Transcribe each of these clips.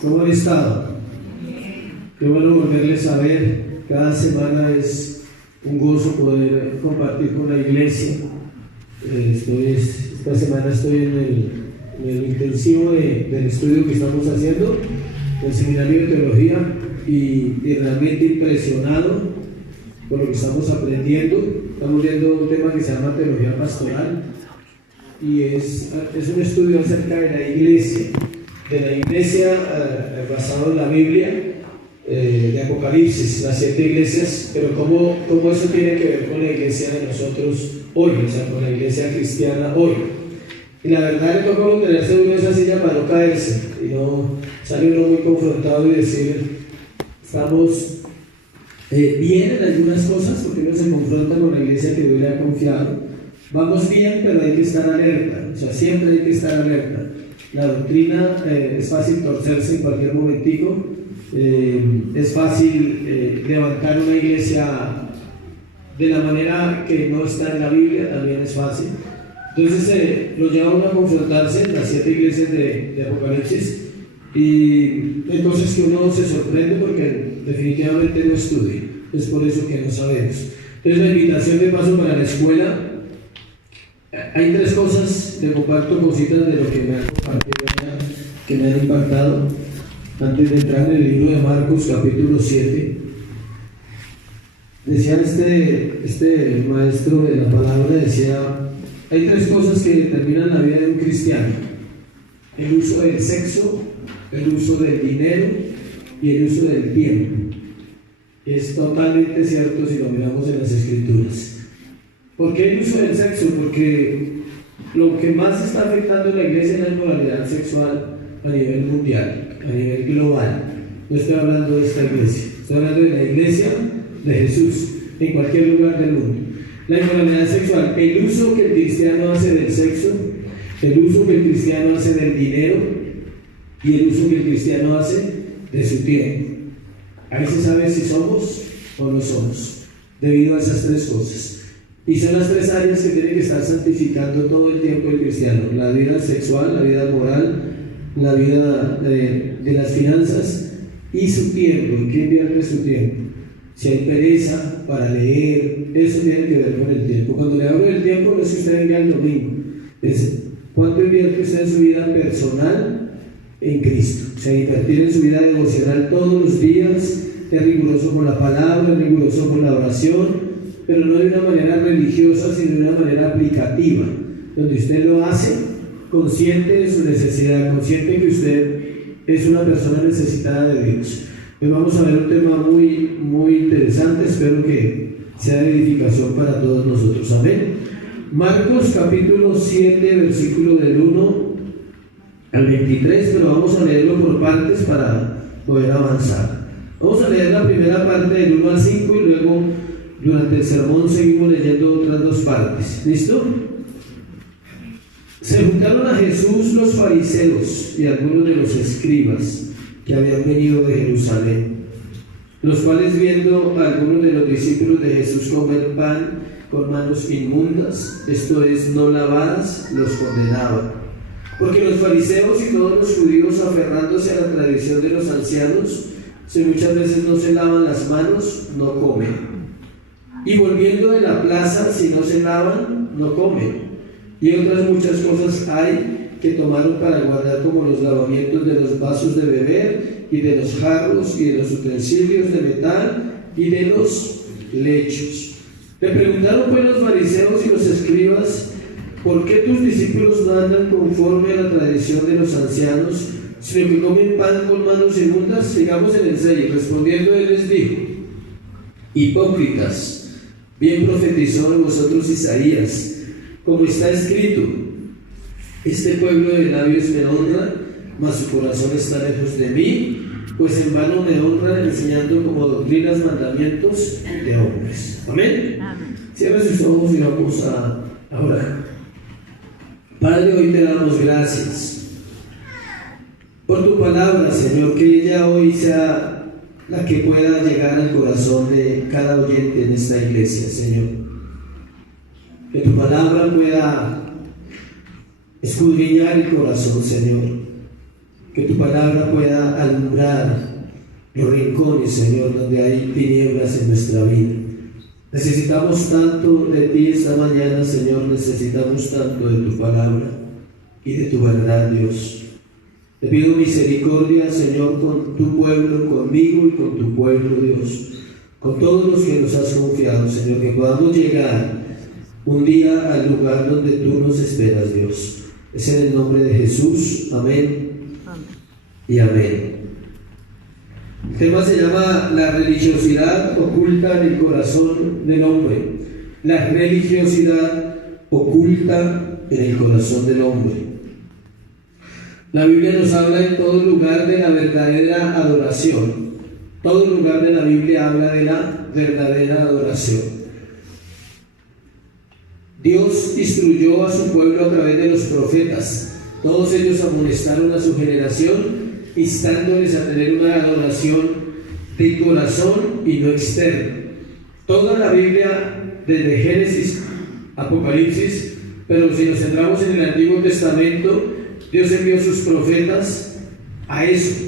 ¿Cómo han estado? Qué bueno volverles a ver. Cada semana es un gozo poder compartir con la iglesia. Esta semana estoy en el intensivo del estudio que estamos haciendo, del seminario de teología, y realmente impresionado por lo que estamos aprendiendo. Estamos viendo un tema que se llama teología pastoral, y es un estudio acerca de la iglesia basado en la Biblia, de Apocalipsis, las 7 iglesias, pero cómo eso tiene que ver con la iglesia de nosotros hoy, o sea, con la iglesia cristiana hoy. Y la verdad le toca mantenerse uno en esa silla para no caerse y no salir uno muy confrontado y decir, estamos bien en algunas cosas, porque uno se confronta con la iglesia que Dios le ha confiado. Vamos bien, pero hay que estar alerta, o sea, siempre hay que estar alerta. La doctrina es fácil torcerse en cualquier momentico, es fácil levantar una iglesia de la manera que no está en la Biblia, también es fácil. Entonces lo lleva a uno a confrontarse en las 7 iglesias de Apocalipsis, y entonces que uno se sorprende porque definitivamente no estudia, es por eso que no sabemos. Entonces la invitación de paso para la escuela, hay 3 cosas, le comparto cositas de lo que me han compartido, que me han impactado antes de entrar en el libro de Marcos capítulo 7. Decía este maestro de la palabra, decía, hay 3 cosas que determinan la vida de un cristiano: el uso del sexo, el uso del dinero y el uso del tiempo. Es totalmente cierto si lo miramos en las escrituras. ¿Por qué el uso del sexo? Porque lo que más está afectando a la iglesia es la inmoralidad sexual a nivel mundial, a nivel global. No estoy hablando de esta iglesia, estoy hablando de la iglesia de Jesús, en cualquier lugar del mundo. La inmoralidad sexual, el uso que el cristiano hace del sexo, el uso que el cristiano hace del dinero y el uso que el cristiano hace de su tiempo. Ahí se sabe si somos o no somos, debido a esas 3 cosas. Y son las 3 áreas que tiene que estar santificando todo el tiempo el cristiano: la vida sexual, la vida moral, la vida de las finanzas y su tiempo. ¿En qué invierte su tiempo? Si hay pereza para leer, eso tiene que ver con el tiempo. Cuando le hablo del tiempo, no es que usted venga el domingo, es cuánto invierte usted en su vida personal en Cristo. O sea, invertir en su vida devocional todos los días, es riguroso con la palabra, es riguroso con la oración, pero no de una manera religiosa, sino de una manera aplicativa, donde usted lo hace consciente de su necesidad, consciente que usted es una persona necesitada de Dios. Hoy vamos a ver un tema muy, muy interesante, espero que sea de edificación para todos nosotros. Amén. Marcos capítulo 7, versículo del 1 al 23, pero vamos a leerlo por partes para poder avanzar. Vamos a leer la primera parte del 1 al 5 y luego durante el sermón seguimos leyendo otras 2 partes. ¿Listo? Se juntaron a Jesús los fariseos y algunos de los escribas que habían venido de Jerusalén, los cuales, viendo a algunos de los discípulos de Jesús comer pan con manos inmundas, esto es, no lavadas, los condenaban. Porque los fariseos y todos los judíos, aferrándose a la tradición de los ancianos, si muchas veces no se lavan las manos, no comen. Y volviendo de la plaza, si no se lavan, no comen. Y otras muchas cosas hay que tomaron para guardar, como los lavamientos de los vasos de beber, y de los jarros, y de los utensilios de metal, y de los lechos. Le preguntaron pues los fariseos y los escribas: ¿por qué tus discípulos no andan conforme a la tradición de los ancianos, sino que comen pan con manos inmundas? Sigamos en el 6. Respondiendo él les dijo: hipócritas, bien profetizó de vosotros Isaías, como está escrito: este pueblo de labios me honra, mas su corazón está lejos de mí, pues en vano me honran, enseñando como doctrinas mandamientos de hombres. Amén. Cierra sus ojos y vamos a orar. Padre, hoy te damos gracias por tu palabra, Señor, que ella hoy sea la que pueda llegar al corazón de cada oyente en esta iglesia, Señor. Que tu palabra pueda escudriñar el corazón, Señor. que tu palabra pueda alumbrar los rincones, Señor, donde hay tinieblas en nuestra vida. Necesitamos tanto de ti esta mañana, Señor, necesitamos tanto de tu palabra y de tu verdad, Dios. Te pido misericordia, Señor, con tu pueblo, conmigo y con tu pueblo, Dios, con todos los que nos has confiado, Señor, que podamos llegar un día al lugar donde tú nos esperas, Dios. Es en el nombre de Jesús, amén, y amén. El tema se llama la religiosidad oculta en el corazón del hombre. La religiosidad oculta en el corazón del hombre. La Biblia nos habla en todo lugar de la verdadera adoración. Todo lugar de la Biblia habla de la verdadera adoración. Dios instruyó a su pueblo a través de los profetas. Todos ellos amonestaron a su generación, instándoles a tener una adoración de corazón y no externa. Toda la Biblia, desde Génesis, Apocalipsis, pero si nos centramos en el Antiguo Testamento, Dios envió a sus profetas a eso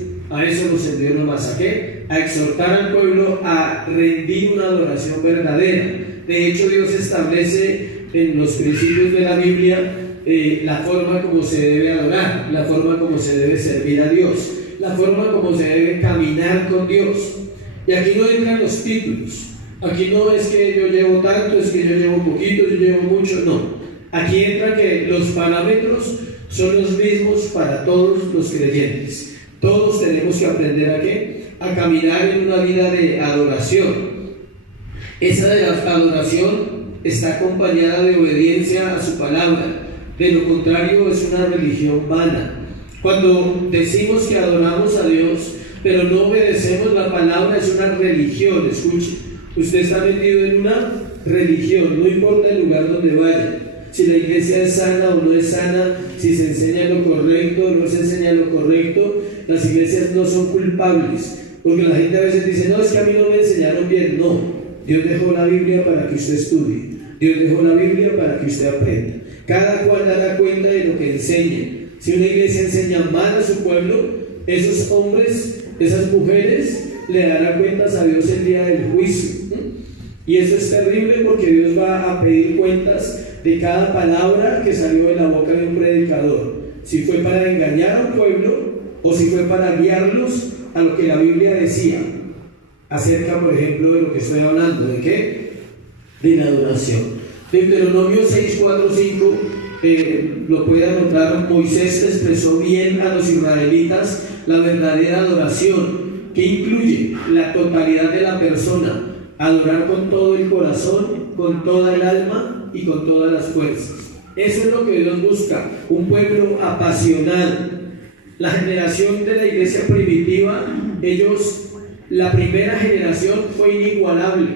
los envió nomás. ¿A qué? A exhortar al pueblo a rendir una adoración verdadera. De hecho, Dios establece en los principios de la Biblia la forma como se debe adorar, la forma como se debe servir a Dios, la forma como se debe caminar con Dios. Y aquí no entran los títulos. Aquí no es que yo llevo tanto, es que yo llevo poquito, yo llevo mucho, no. Aquí entra que los parámetros son los mismos para todos los creyentes. Todos tenemos que aprender ¿a qué? A caminar en una vida de adoración. Esa de la adoración está acompañada de obediencia a su palabra. De lo contrario, es una religión vana. Cuando decimos que adoramos a Dios, pero no obedecemos la palabra, es una religión. Escuche, usted está metido en una religión, no importa el lugar donde vaya. Si la iglesia es sana o no es sana, si se enseña lo correcto o no se enseña lo correcto, las iglesias no son culpables. Porque la gente a veces dice, no, es que a mí no me enseñaron bien. No, Dios dejó la Biblia para que usted estudie. Dios dejó la Biblia para que usted aprenda. Cada cual dará cuenta de lo que enseña. Si una iglesia enseña mal a su pueblo, esos hombres, esas mujeres, le darán cuentas a Dios el día del juicio. Y eso es terrible porque Dios va a pedir cuentas de cada palabra que salió de la boca de un predicador. Si fue para engañar a un pueblo o si fue para guiarlos a lo que la Biblia decía acerca, por ejemplo, de lo que estoy hablando. ¿De qué? De la adoración. Deuteronomio 6, 4, 5 lo puede anotar. Moisés expresó bien a los israelitas la verdadera adoración, que incluye la totalidad de la persona, adorar con todo el corazón, con toda el alma y con todas las fuerzas. Eso es lo que Dios busca, un pueblo apasionado. La generación de la iglesia primitiva, la primera generación fue inigualable.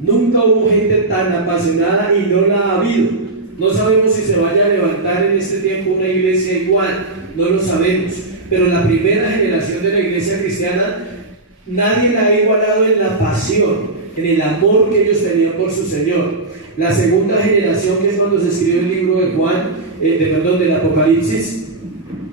Nunca hubo gente tan apasionada y no la ha habido. No sabemos si se vaya a levantar en este tiempo una iglesia igual, no lo sabemos. Pero la primera generación de la iglesia cristiana, nadie la ha igualado en la pasión, en el amor que ellos tenían por su Señor. La segunda generación, que es cuando se escribió el libro de del Apocalipsis,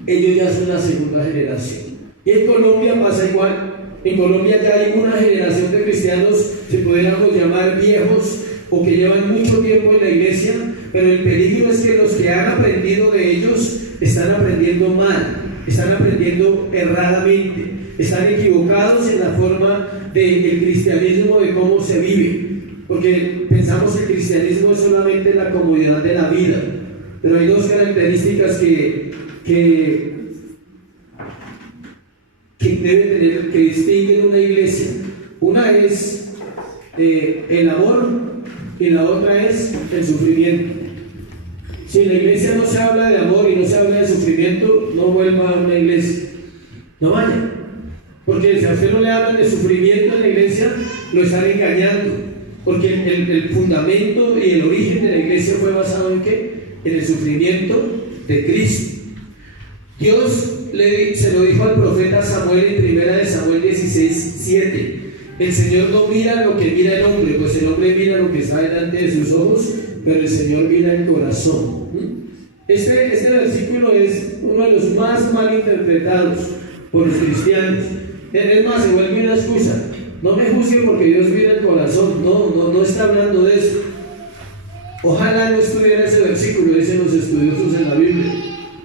ellos ya son la segunda generación. Y en Colombia pasa igual. En Colombia ya hay una generación de cristianos, se pudiéramos llamar viejos, o que llevan mucho tiempo en la iglesia, pero el peligro es que los que han aprendido de ellos están aprendiendo mal, están aprendiendo erradamente, están equivocados en la forma del cristianismo, de cómo se vive, porque pensamos que el cristianismo es solamente la comodidad de la vida, pero hay dos características que debe tener, que distinguen una iglesia. Una es el amor y la otra es el sufrimiento. Si en la iglesia no se habla de amor y no se habla de sufrimiento, no vuelva a una iglesia, no vaya, porque si a usted no le hablan de sufrimiento en la iglesia, lo están engañando, porque el fundamento y el origen de la iglesia fue basado en ¿qué? En el sufrimiento de Cristo. Dios se lo dijo al profeta Samuel en 1 Samuel 16, 7. El Señor no mira lo que mira el hombre, pues el hombre mira lo que está delante de sus ojos, pero el Señor mira el corazón. Este versículo es uno de los más mal interpretados por los cristianos. Es más, se vuelve una excusa. No me juzguen porque Dios mira el corazón. No está hablando de eso. Ojalá no estudiara ese versículo, dicen los estudiosos en la Biblia.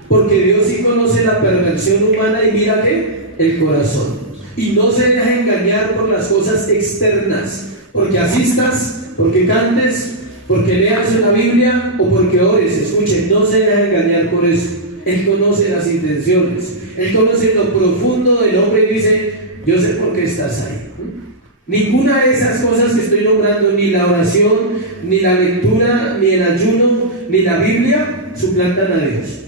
Porque Dios sí conoce la perversión humana y mira que el corazón. Y no se deja engañar por las cosas externas. Porque asistas, porque cantes, porque leas en la Biblia o porque ores. Escuchen, no se deja engañar por eso. Él conoce las intenciones. Él conoce lo profundo del hombre y dice: yo sé por qué estás ahí. Ninguna de esas cosas que estoy nombrando, ni la oración, ni la lectura, ni el ayuno, ni la Biblia, suplantan a Dios.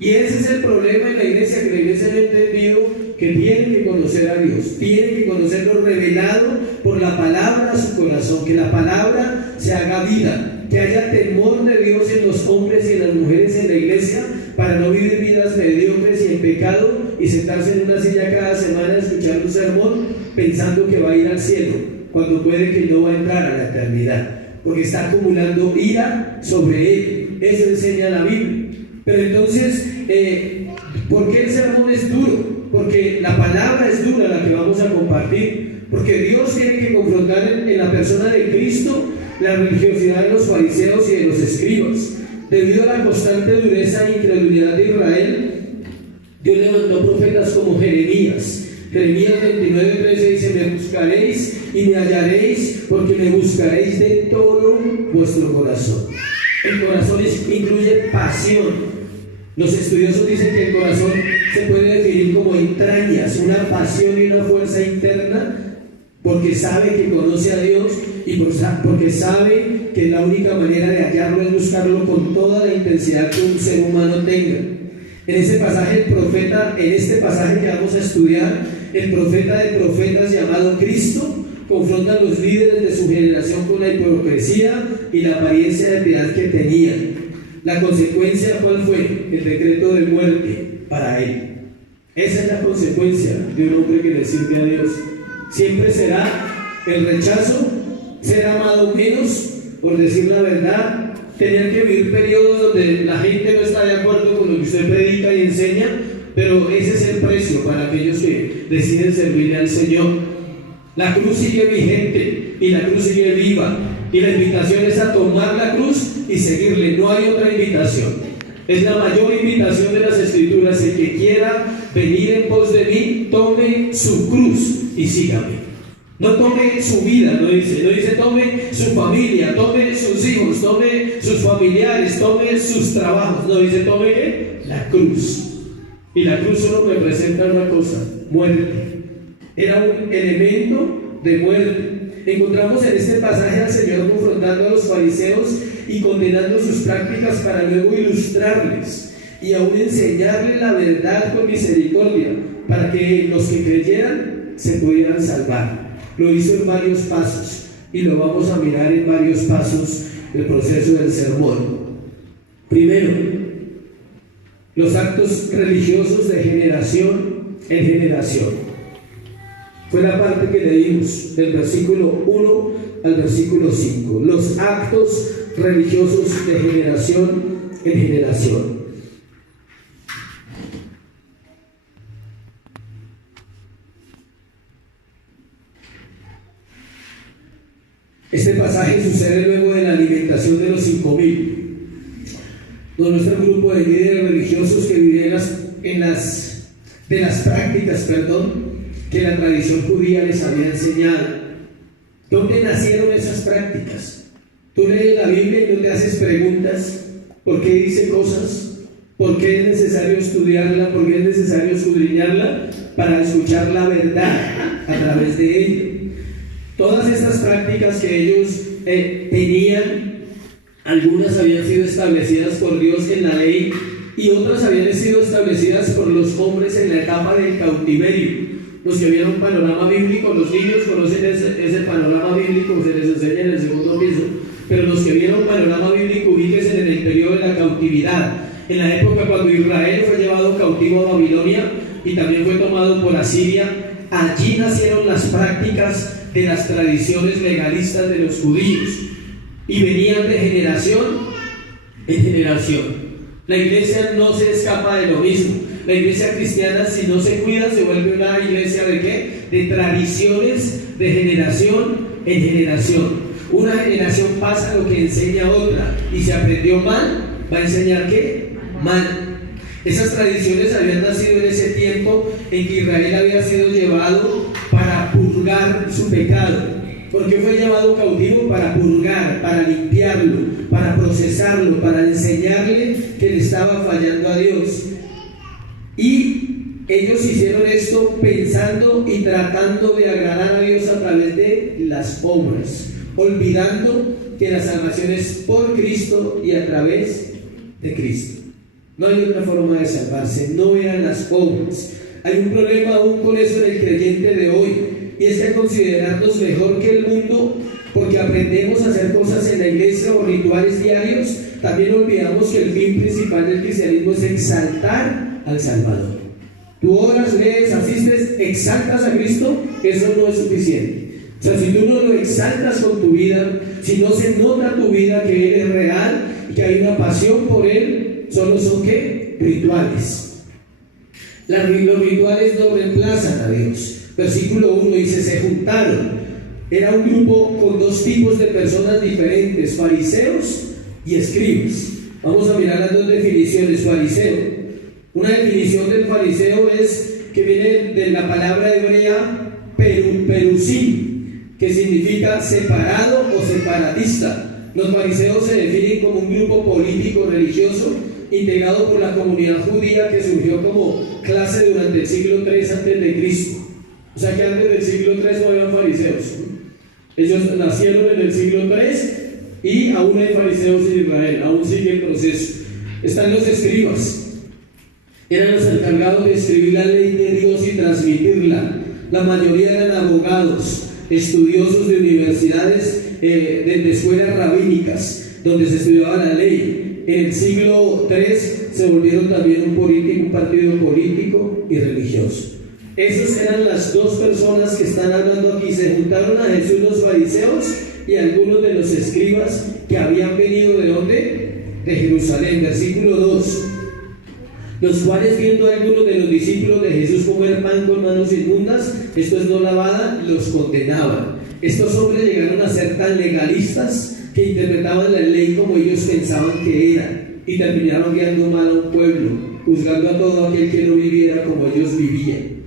Y ese es el problema en la iglesia, que la iglesia no ha entendido que tiene que conocer a Dios, tiene que conocerlo revelado por la palabra a su corazón, que la palabra se haga vida, que haya temor de Dios en los hombres y en las mujeres en la iglesia, para no vivir vidas mediocres y en pecado y sentarse en una silla cada semana a escuchar un sermón pensando que va a ir al cielo, cuando puede que no va a entrar a la eternidad, porque está acumulando ira sobre él. Eso enseña la Biblia. Pero entonces, ¿por qué el sermón es duro? Porque la palabra es dura, la que vamos a compartir. Porque Dios tiene que confrontar en la persona de Cristo la religiosidad de los fariseos y de los escribas. Debido a la constante dureza e incredulidad de Israel, Dios levantó profetas como Jeremías. Jeremías 29:13 dice: me buscaréis y me hallaréis, porque me buscaréis de todo vuestro corazón. El corazón incluye pasión. Los estudiosos dicen que el corazón se puede definir como entrañas, una pasión y una fuerza interna, porque sabe que conoce a Dios y porque sabe que la única manera de hallarlo es buscarlo con toda la intensidad que un ser humano tenga. En este pasaje que vamos a estudiar, el profeta de profetas llamado Cristo confronta a los líderes de su generación con la hipocresía y la apariencia de piedad que tenían. La consecuencia, ¿cuál fue? El decreto de muerte para él. Esa es la consecuencia de un hombre que le sirve a Dios. Siempre será el rechazo, ser amado menos, por decir la verdad, tener que vivir periodos donde la gente no está de acuerdo con lo que usted predica y enseña, pero ese es el precio para aquellos que deciden servirle al Señor. La cruz sigue vigente y la cruz sigue viva, y la invitación es a tomar la cruz y seguirle. No hay otra invitación. Es la mayor invitación de las Escrituras: el que quiera venir en pos de mí, tome su cruz y sígame. No tome su vida, no dice tome su familia, tome sus hijos, tome sus familiares, tome sus trabajos. No dice tome ¿qué? La cruz. Y la cruz solo representa una cosa: muerte. Era un elemento de muerte. Encontramos en este pasaje al Señor confrontando a los fariseos y condenando sus prácticas, para luego ilustrarles y aún enseñarles la verdad con misericordia, para que los que creyeran se pudieran salvar. Lo hizo en varios pasos y lo vamos a mirar en varios pasos del proceso del sermón. Primero, los actos religiosos de generación en generación. Fue la parte que leímos del versículo 1 al versículo 5. Los actos religiosos de generación en generación. Este pasaje sucede luego de la alimentación de los 5,000. Nuestro grupo de líderes religiosos que vivían de las prácticas, que la tradición judía les había enseñado. ¿Dónde nacieron esas prácticas? Tú lees la Biblia y no te haces preguntas: ¿por qué dice cosas? ¿Por qué es necesario estudiarla? ¿Por qué es necesario escudriñarla? Para escuchar la verdad a través de ella. Todas estas prácticas que ellos tenían, algunas habían sido establecidas por Dios en la ley y otras habían sido establecidas por los hombres en la etapa del cautiverio. Los que vieron panorama bíblico, los niños conocen ese panorama bíblico, se les enseña en el segundo piso, pero los que vieron panorama bíblico, ubíquense en el periodo de la cautividad, en la época cuando Israel fue llevado cautivo a Babilonia y también fue tomado por Asiria. Allí nacieron las prácticas de las tradiciones legalistas de los judíos y venían de generación en generación. La iglesia no se escapa de lo mismo. La iglesia cristiana, si no se cuida, se vuelve una iglesia ¿de qué? De tradiciones de generación en generación. Una generación pasa lo que enseña a otra, y si aprendió mal, va a enseñar ¿qué? Mal. Esas tradiciones habían nacido en ese tiempo en que Israel había sido llevado para purgar su pecado. ¿Por qué fue llevado cautivo? Para purgar, para limpiarlo, para procesarlo, para enseñarle que le estaba fallando a Dios. Y ellos hicieron esto pensando y tratando de agradar a Dios a través de las obras, olvidando que la salvación es por Cristo y a través de Cristo. No hay otra forma de salvarse, no eran las obras. Hay un problema aún con eso en el creyente de hoy, y es que considerarnos mejor que el mundo porque aprendemos a hacer cosas en la iglesia o rituales diarios, también olvidamos que el fin principal del cristianismo es exaltar al Salvador. Tú oras, lees, asistes, exaltas a Cristo, eso no es suficiente. O sea, si tú no lo exaltas con tu vida, si no se nota tu vida que Él es real y que hay una pasión por Él, solo son ¿qué? Rituales. Los rituales no reemplazan a Dios. Versículo 1 dice: se juntaron. Era un grupo con dos tipos de personas diferentes, fariseos y escribas. Vamos a mirar las dos definiciones. Fariseo. Una definición del fariseo es que viene de la palabra hebrea perusim, que significa separado o separatista. Los fariseos se definen como un grupo político religioso integrado por la comunidad judía que surgió como clase durante el siglo III a.C. O sea que antes del siglo III no habían fariseos. Ellos nacieron en el siglo III y aún hay fariseos en Israel, aún sigue el proceso. Están los escribas. Eran los encargados de escribir la ley de Dios y transmitirla. La mayoría eran abogados, estudiosos de universidades, de escuelas rabínicas, donde se estudiaba la ley. En el siglo III se volvieron también un partido político y religioso. Esas eran las dos personas que están hablando aquí. Se juntaron a Jesús los fariseos y algunos de los escribas que habían venido ¿de dónde? De Jerusalén. Versículo 2: los cuales, viendo a algunos de los discípulos de Jesús comer pan con manos inmundas, esto es no lavada, los condenaban. Estos hombres llegaron a ser tan legalistas que interpretaban la ley como ellos pensaban que era, y terminaron guiando mal a un pueblo, juzgando a todo aquel que no viviera como ellos vivían.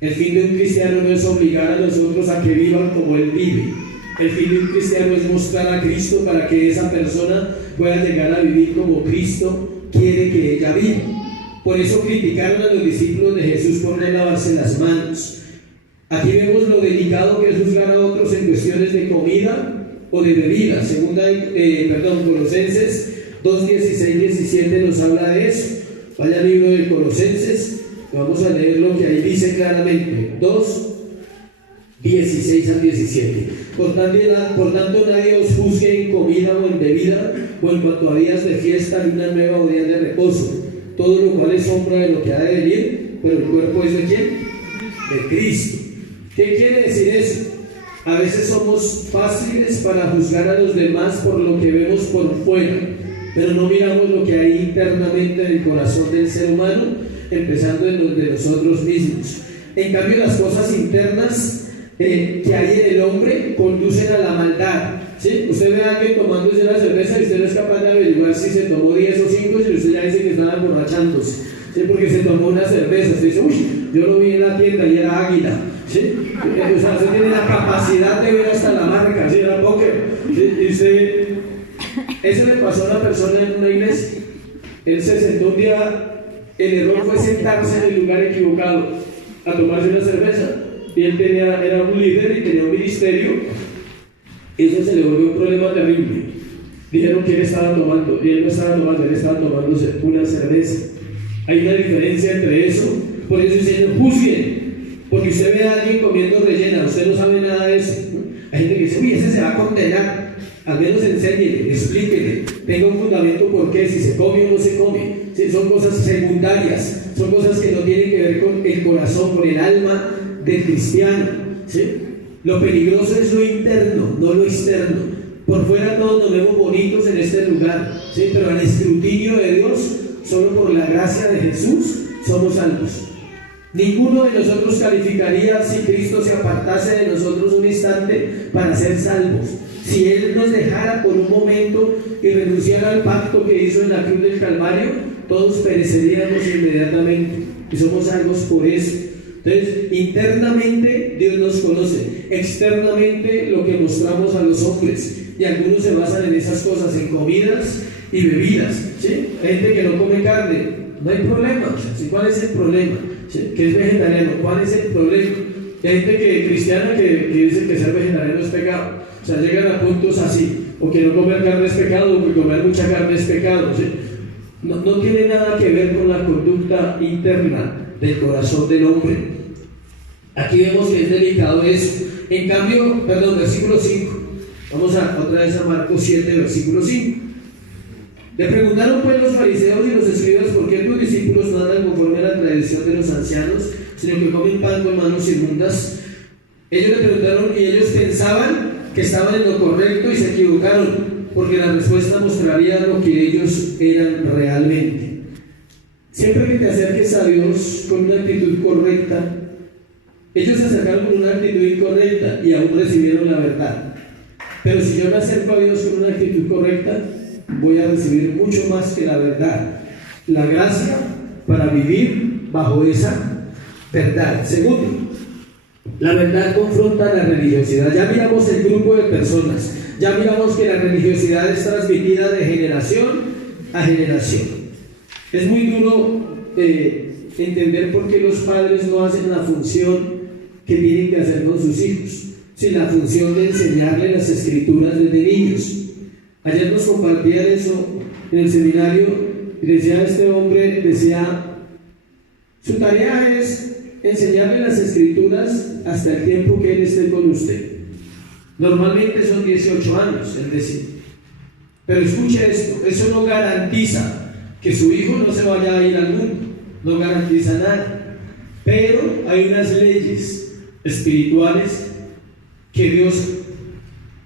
El fin de un cristiano no es obligar a los otros a que vivan como él vive. El fin de un cristiano es mostrar a Cristo para que esa persona pueda llegar a vivir como Cristo quiere que ella viva. Por eso criticaron a los discípulos de Jesús por no lavarse las manos. Aquí vemos lo delicado que es juzgar a otros en cuestiones de comida o de bebida. Colosenses 2, 16, 17 nos habla de eso. Vaya al libro de Colosenses. Vamos a leer lo que ahí dice claramente. 2, 16 al 17. Por tanto, nadie os juzgue en comida o en bebida, o en cuanto a días de fiesta y una nueva o días de reposo. Todo lo cual es sombra de lo que ha de venir, pero el cuerpo es ¿de quién? De Cristo. ¿Qué quiere decir eso? A veces somos fáciles para juzgar a los demás por lo que vemos por fuera, pero no miramos lo que hay internamente en el corazón del ser humano, empezando en los de nosotros mismos. En cambio, las cosas internas que hay en el hombre conducen a la maldad. ¿Sí? Usted ve a alguien tomándose una cerveza y usted no es capaz de averiguar si se tomó 10 o 5, y usted ya dice que estaba emborrachándose, ¿sí? Porque se tomó una cerveza. Usted dice: uy, yo lo vi en la tienda y era Águila, ¿sí? O sea, usted tiene la capacidad de ver hasta la marca, ¿sí? Era póker, ¿sí? Y usted... Eso le pasó a una persona en una iglesia. Él se sentó un día, el error fue sentarse en el lugar equivocado a tomarse una cerveza, y él era un líder y tenía un ministerio. Eso se le volvió un problema terrible. Dijeron que él estaba tomando, y él no estaba tomando, él estaba tomándose una cerveza. Hay una diferencia entre eso. Por eso dice: no juzguen, porque usted ve a alguien comiendo rellena, usted no sabe nada de eso. Hay gente que dice: uy, ese se va a condenar. Al menos enséñele, explíquele, tenga un fundamento por qué, si se come o no se come. ¿Sí? Son cosas secundarias, son cosas que no tienen que ver con el corazón, con el alma del cristiano. ¿Sí? Lo peligroso es lo interno, no lo externo. Por fuera todos nos vemos bonitos en este lugar, ¿sí? Pero al escrutinio de Dios, solo por la gracia de Jesús, somos salvos. Ninguno de nosotros calificaría si Cristo se apartase de nosotros un instante para ser salvos. Si Él nos dejara por un momento y renunciara al pacto que hizo en la cruz del Calvario, todos pereceríamos inmediatamente y somos salvos por eso. Entonces, internamente Dios nos conoce, externamente lo que mostramos a los hombres, y algunos se basan en esas cosas, en comidas y bebidas, ¿sí? Hay gente que no come carne, no hay problema, ¿sí? ¿Cuál es el problema? ¿Sí? Que es vegetariano, ¿cuál es el problema? Hay gente cristiana que dice que ser vegetariano es pecado, o sea, llegan a puntos así, o que no comer carne es pecado, o que comer mucha carne es pecado, ¿sí? No tiene nada que ver con la conducta interna del corazón del hombre. Aquí vemos que es delicado eso. En cambio, versículo 5. Vamos otra vez a Marcos 7, versículo 5. Le preguntaron pues los fariseos y los escribas: ¿por qué tus discípulos no andan conforme a la tradición de los ancianos, sino que comen pan con manos inmundas? Ellos le preguntaron y ellos pensaban que estaban en lo correcto y se equivocaron, porque la respuesta mostraría lo que ellos eran realmente. Siempre que te acerques a Dios con una actitud correcta, ellos se acercaron con una actitud incorrecta y aún recibieron la verdad. Pero si yo me acerco a Dios con una actitud correcta, voy a recibir mucho más que la verdad, la gracia para vivir bajo esa verdad. Segundo, la verdad confronta la religiosidad. Ya miramos el grupo de personas, ya miramos que la religiosidad es transmitida de generación a generación. Es muy duro entender por qué los padres no hacen la función que tienen que hacer con sus hijos, sin la función de enseñarle las escrituras desde niños. Ayer nos compartían eso en el seminario y decía este hombre, su tarea es enseñarle las escrituras hasta el tiempo que él esté con usted. Normalmente son 18 años, es decir. Pero escuche esto, eso no garantiza que su hijo no se vaya a ir al mundo, no garantiza nada. Pero hay unas leyes espirituales que Dios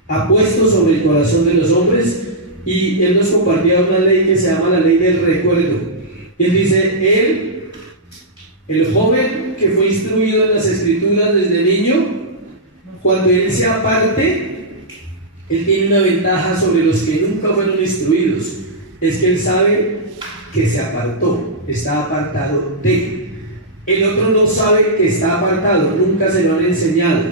ha puesto sobre el corazón de los hombres, y él nos compartía una ley que se llama la ley del recuerdo. Y él dice, el joven que fue instruido en las escrituras desde niño, cuando él se aparte, él tiene una ventaja sobre los que nunca fueron instruidos, es que él sabe que se apartó, está apartado de. El otro no sabe que está apartado, nunca se lo han enseñado.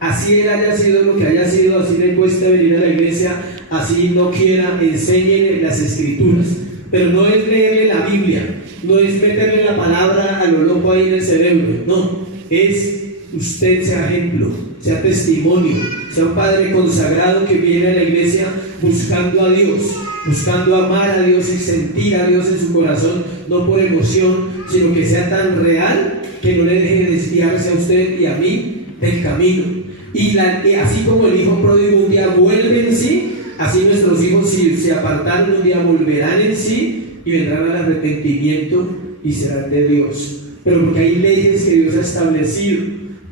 Así él haya sido lo que haya sido, así le cueste venir a la iglesia, así no quiera, enséñele las escrituras. Pero no es leerle la Biblia, no es meterle la palabra a lo loco ahí en el cerebro, no, es usted sea ejemplo, sea testimonio, sea un padre consagrado que viene a la iglesia buscando a Dios, buscando amar a Dios y sentir a Dios en su corazón, no por emoción, sino que sea tan real que no le deje desviarse a usted y a mí del camino. Y así como el hijo pródigo un día vuelve en sí, así nuestros hijos, si se apartaron, un día volverán en sí y vendrán al arrepentimiento y serán de Dios. Pero porque hay leyes que Dios ha establecido.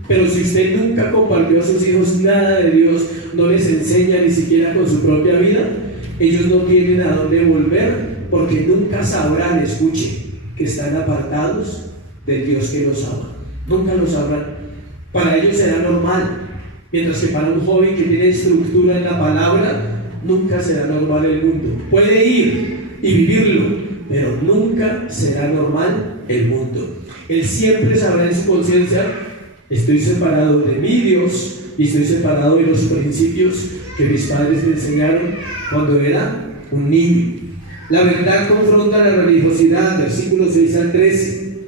Pero si usted nunca compartió a sus hijos nada de Dios, no les enseña ni siquiera con su propia vida, ellos no tienen a dónde volver, porque nunca sabrán, escuche, que están apartados del Dios que los ama. Nunca lo sabrán. Para ellos será normal, mientras que para un joven que tiene estructura en la palabra, nunca será normal el mundo. Puede ir y vivirlo, pero nunca será normal el mundo. Él siempre sabrá en su conciencia: estoy separado de mi Dios y estoy separado de los principios que mis padres me enseñaron cuando era un niño. La verdad confronta la religiosidad, versículos 6 al 13.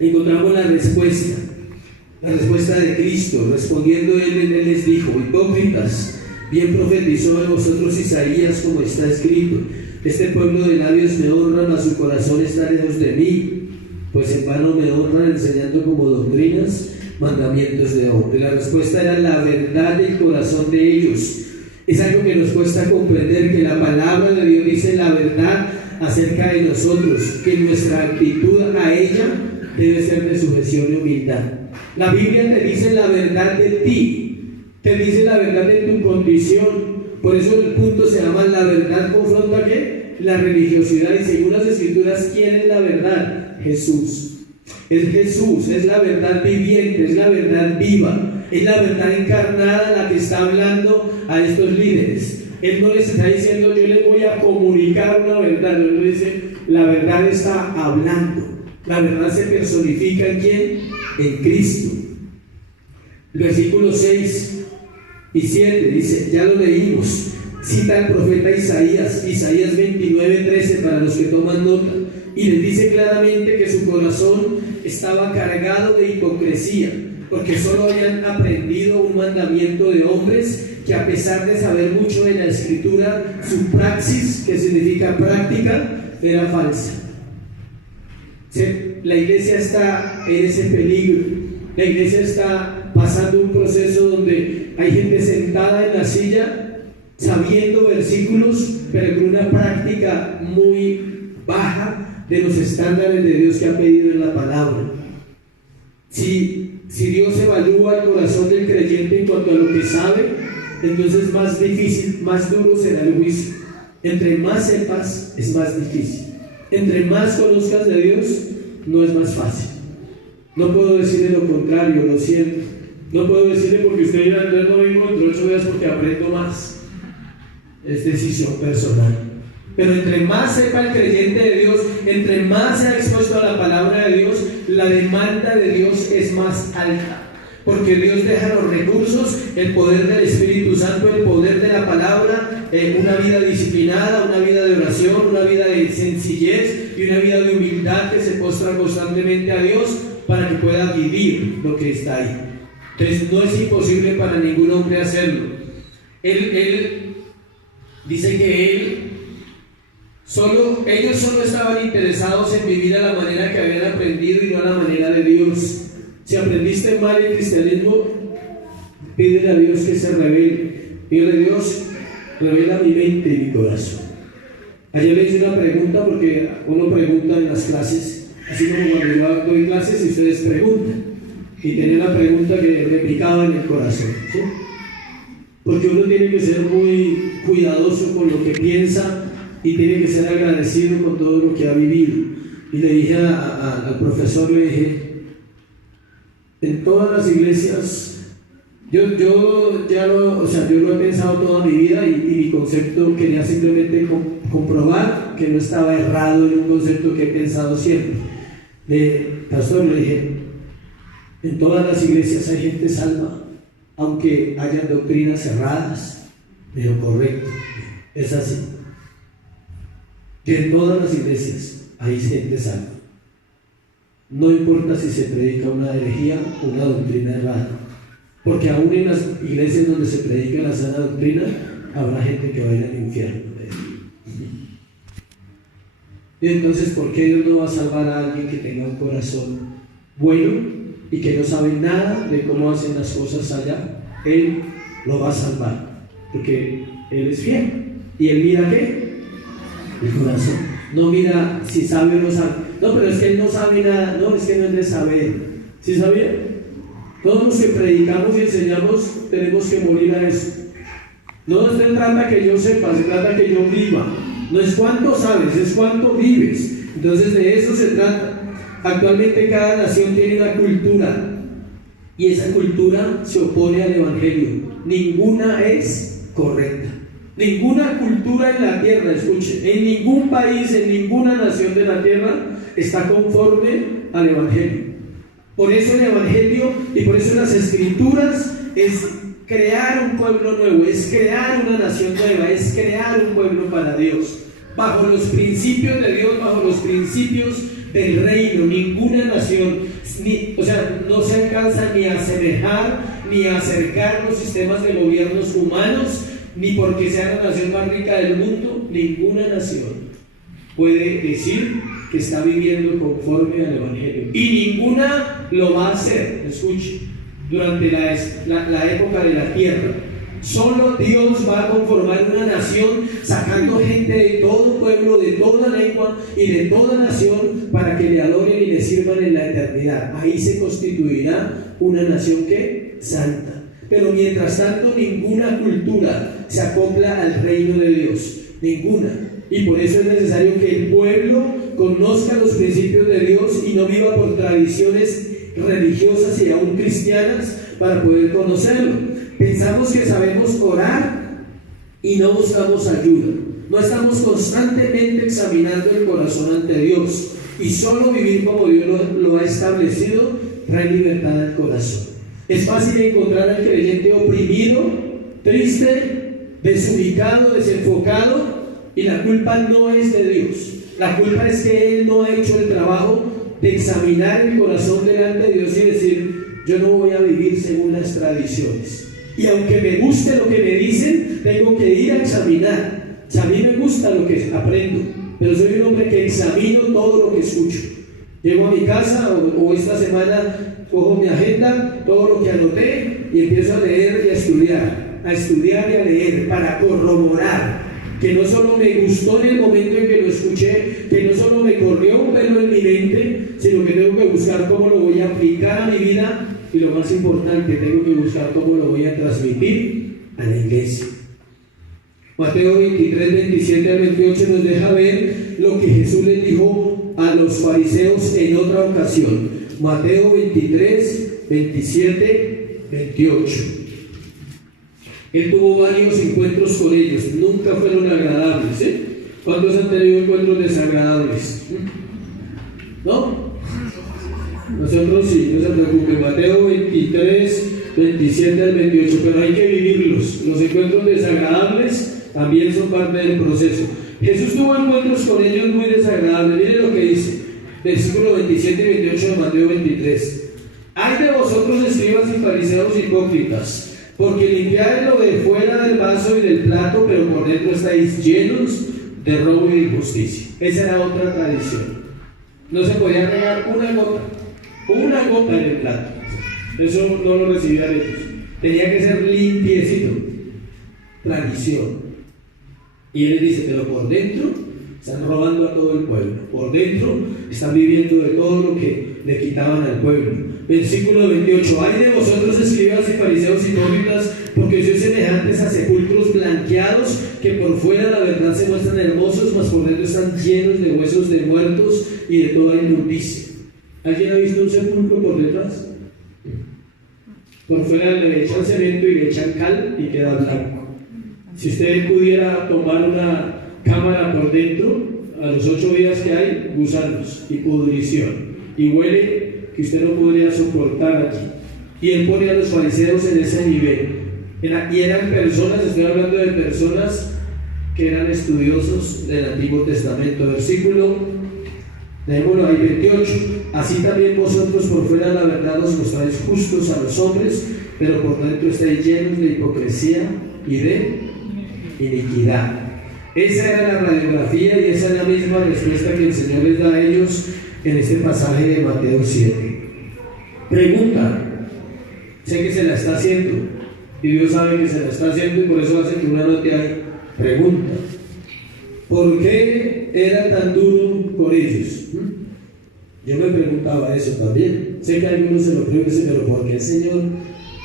Encontramos la respuesta de Cristo. Respondiendo él les dijo: hipócritas, bien profetizó de vosotros Isaías, como está escrito: este pueblo de labios me honra, mas su corazón está lejos de mí, pues en vano me honran, enseñando como doctrinas mandamientos de hombre. La respuesta era la verdad del corazón de ellos. Es algo que nos cuesta comprender, que la palabra de Dios dice la verdad acerca de nosotros, que nuestra actitud a ella debe ser de sujeción y humildad. La Biblia te dice la verdad de ti, te dice la verdad de tu condición. Por eso el punto se llama: la verdad confronta ¿qué? la religiosidad, y según las Escrituras, ¿quién es la verdad? Jesús. Es Jesús, es la verdad viviente, es la verdad viva, es la verdad encarnada la que está hablando a estos líderes. Él no les está diciendo yo les voy a comunicar una verdad, no les dice la verdad está hablando. La verdad se personifica ¿en quién? En Cristo. Versículos 6 y 7 dice, ya lo leímos, cita el profeta Isaías 29:13 para los que toman nota, y les dice claramente que su corazón estaba cargado de hipocresía, porque solo habían aprendido un mandamiento de hombres que, a pesar de saber mucho de la Escritura, su praxis, que significa práctica, era falsa. La iglesia está en ese peligro. La iglesia está pasando un proceso donde hay gente sentada en la silla sabiendo versículos, pero con una práctica muy baja de los estándares de Dios que ha pedido en la palabra. Si Dios evalúa el corazón del creyente en cuanto a lo que sabe, entonces más difícil, más duro será el juicio. Entre más sepas, es más difícil. Entre más conozcas de Dios, no es más fácil. No puedo decirle lo contrario, lo siento. No puedo decirle porque usted dirá, entonces no vengo dentro de 8 días porque aprendo más. Es decisión personal. Pero entre más sepa el creyente de Dios, entre más sea expuesto a la palabra de Dios, la demanda de Dios es más alta. Porque Dios deja los recursos, el poder del Espíritu Santo, el poder de la palabra, una vida disciplinada, una vida de oración, una vida de sencillez y una vida de humildad que se postra constantemente a Dios para que pueda vivir lo que está ahí. Entonces no es imposible para ningún hombre hacerlo. Él dice que ellos solo estaban interesados en vivir a la manera que habían aprendido y no a la manera de Dios. Si aprendiste mal el cristianismo, pídele a Dios que se revele. Pídele a Dios, revela mi mente y mi corazón. Ayer le hice una pregunta, porque uno pregunta en las clases, así como cuando yo doy clases y ustedes preguntan. Y tenía una pregunta que me picaba en el corazón, ¿sí? Porque uno tiene que ser muy cuidadoso con lo que piensa y tiene que ser agradecido con todo lo que ha vivido. Y le dije al profesor, le dije, en todas las iglesias, yo lo he pensado toda mi vida y mi concepto quería simplemente comprobar que no estaba errado en un concepto que he pensado siempre. Pastor, le dije, en todas las iglesias hay gente salva, aunque hayan doctrinas cerradas. Me dijo, correcto, es así. Que en todas las iglesias hay gente salva. No importa si se predica una herejía o una doctrina errada, porque aún en las iglesias donde se predica la sana doctrina, habrá gente que va a ir al infierno. Y entonces, ¿por qué Dios no va a salvar a alguien que tenga un corazón bueno y que no sabe nada de cómo hacen las cosas allá? Él lo va a salvar, porque Él es fiel. ¿Y Él mira qué? El corazón. No mira si sabe o no sabe. No, pero es que él no sabe nada. No, es que no es de saber. ¿Sí sabía? Todos los que predicamos y enseñamos tenemos que morir a eso. No se trata que yo sepa, se trata que yo viva. No es cuánto sabes, es cuánto vives. Entonces de eso se trata. Actualmente cada nación tiene una cultura y esa cultura se opone al Evangelio. Ninguna es correcta. Ninguna cultura en la tierra, escuche, en ningún país, en ninguna nación de la tierra está conforme al Evangelio. Por eso el Evangelio y por eso las Escrituras es crear un pueblo nuevo, es crear una nación nueva, es crear un pueblo para Dios, bajo los principios de Dios, bajo los principios del reino. Ninguna nación, no se alcanza ni a asemejar ni a acercar los sistemas de gobiernos humanos, ni porque sea la nación más rica del mundo. Ninguna nación puede decir que está viviendo conforme al Evangelio, y ninguna lo va a hacer. Escuche, durante la época de la tierra, solo Dios va a conformar una nación, sacando gente de todo pueblo, de toda lengua y de toda nación, para que le adoren y le sirvan en la eternidad. Ahí se constituirá una nación que santa. Pero mientras tanto, ninguna cultura se acopla al reino de Dios, ninguna. y por eso es necesario que el pueblo conozca los principios de Dios y no viva por tradiciones religiosas y aún cristianas para poder conocerlo. Pensamos que sabemos orar y no buscamos ayuda. No estamos constantemente examinando el corazón ante Dios, y solo vivir como Dios lo ha establecido trae libertad al corazón. Es fácil encontrar al creyente oprimido, triste, desubicado, desenfocado, y la culpa no es de Dios. La culpa es que Él no ha hecho el trabajo de examinar el corazón delante de Dios y decir: yo no voy a vivir según las tradiciones, y aunque me guste lo que me dicen, tengo que ir a examinar. Si a mí me gusta lo que aprendo, pero soy un hombre que examino todo lo que escucho. Llego a mi casa o esta semana cojo mi agenda, todo lo que anoté, y empiezo a leer y a estudiar y a leer para corroborar que no solo me gustó en el momento en que lo escuché, que no solo me corrió un velo en mi mente, sino que tengo que buscar cómo lo voy a aplicar a mi vida, y lo más importante, tengo que buscar cómo lo voy a transmitir a la iglesia. Mateo 23, 27 al 28 nos deja ver lo que Jesús les dijo a los fariseos en otra ocasión. Mateo 23, 27, 28. Él tuvo varios encuentros con ellos, nunca fueron agradables, ¿eh? ¿Cuántos han tenido encuentros desagradables? ¿No? Nosotros sí, no se preocupen. Mateo 23, 27 al 28, pero hay que vivirlos. Los encuentros desagradables también son parte del proceso. Jesús tuvo encuentros con ellos muy desagradables. Miren lo que dice, versículo 27 y 28 de Mateo 23. Ay de vosotros, escribas y fariseos hipócritas, porque limpiáis lo de fuera del vaso y del plato, pero por dentro estáis llenos de robo y de injusticia. Esa era otra tradición. No se podía regar una gota en el plato. Eso no lo recibían ellos. Tenía que ser limpiecito. Tradición. Y él dice: pero por dentro están robando a todo el pueblo. Por dentro están viviendo de todo lo que le quitaban al pueblo. Versículo 28. Ay de vosotros, escribas y fariseos hipócritas, porque sois semejantes a sepulcros blanqueados, que por fuera la verdad se muestran hermosos, mas por dentro están llenos de huesos de muertos y de toda inmundicia. ¿Alguien ha visto un sepulcro por detrás? Por fuera le echan cemento y le echan cal y queda blanco. Si usted pudiera tomar una cámara por dentro, a los 8 días que hay, gusanos y pudrición, y huele que usted no podría soportar allí. Y él pone a los fariseos en ese nivel. Y eran personas, estoy hablando de personas que eran estudiosos del Antiguo Testamento. Versículo, leémoslo ahí, 28. Así también vosotros por fuera la verdad os mostráis justos a los hombres, pero por dentro estáis llenos de hipocresía y de iniquidad. Esa era la radiografía y esa es la misma respuesta que el Señor les da a ellos en este pasaje de Mateo 7. Pregunta, sé que se la está haciendo y Dios sabe que se la está haciendo, y por eso hace que una note ahí. Pregunta, ¿por qué era tan duro con ellos? Yo me preguntaba eso también. Sé que algunos se lo creen y dicen: pero ¿por qué el Señor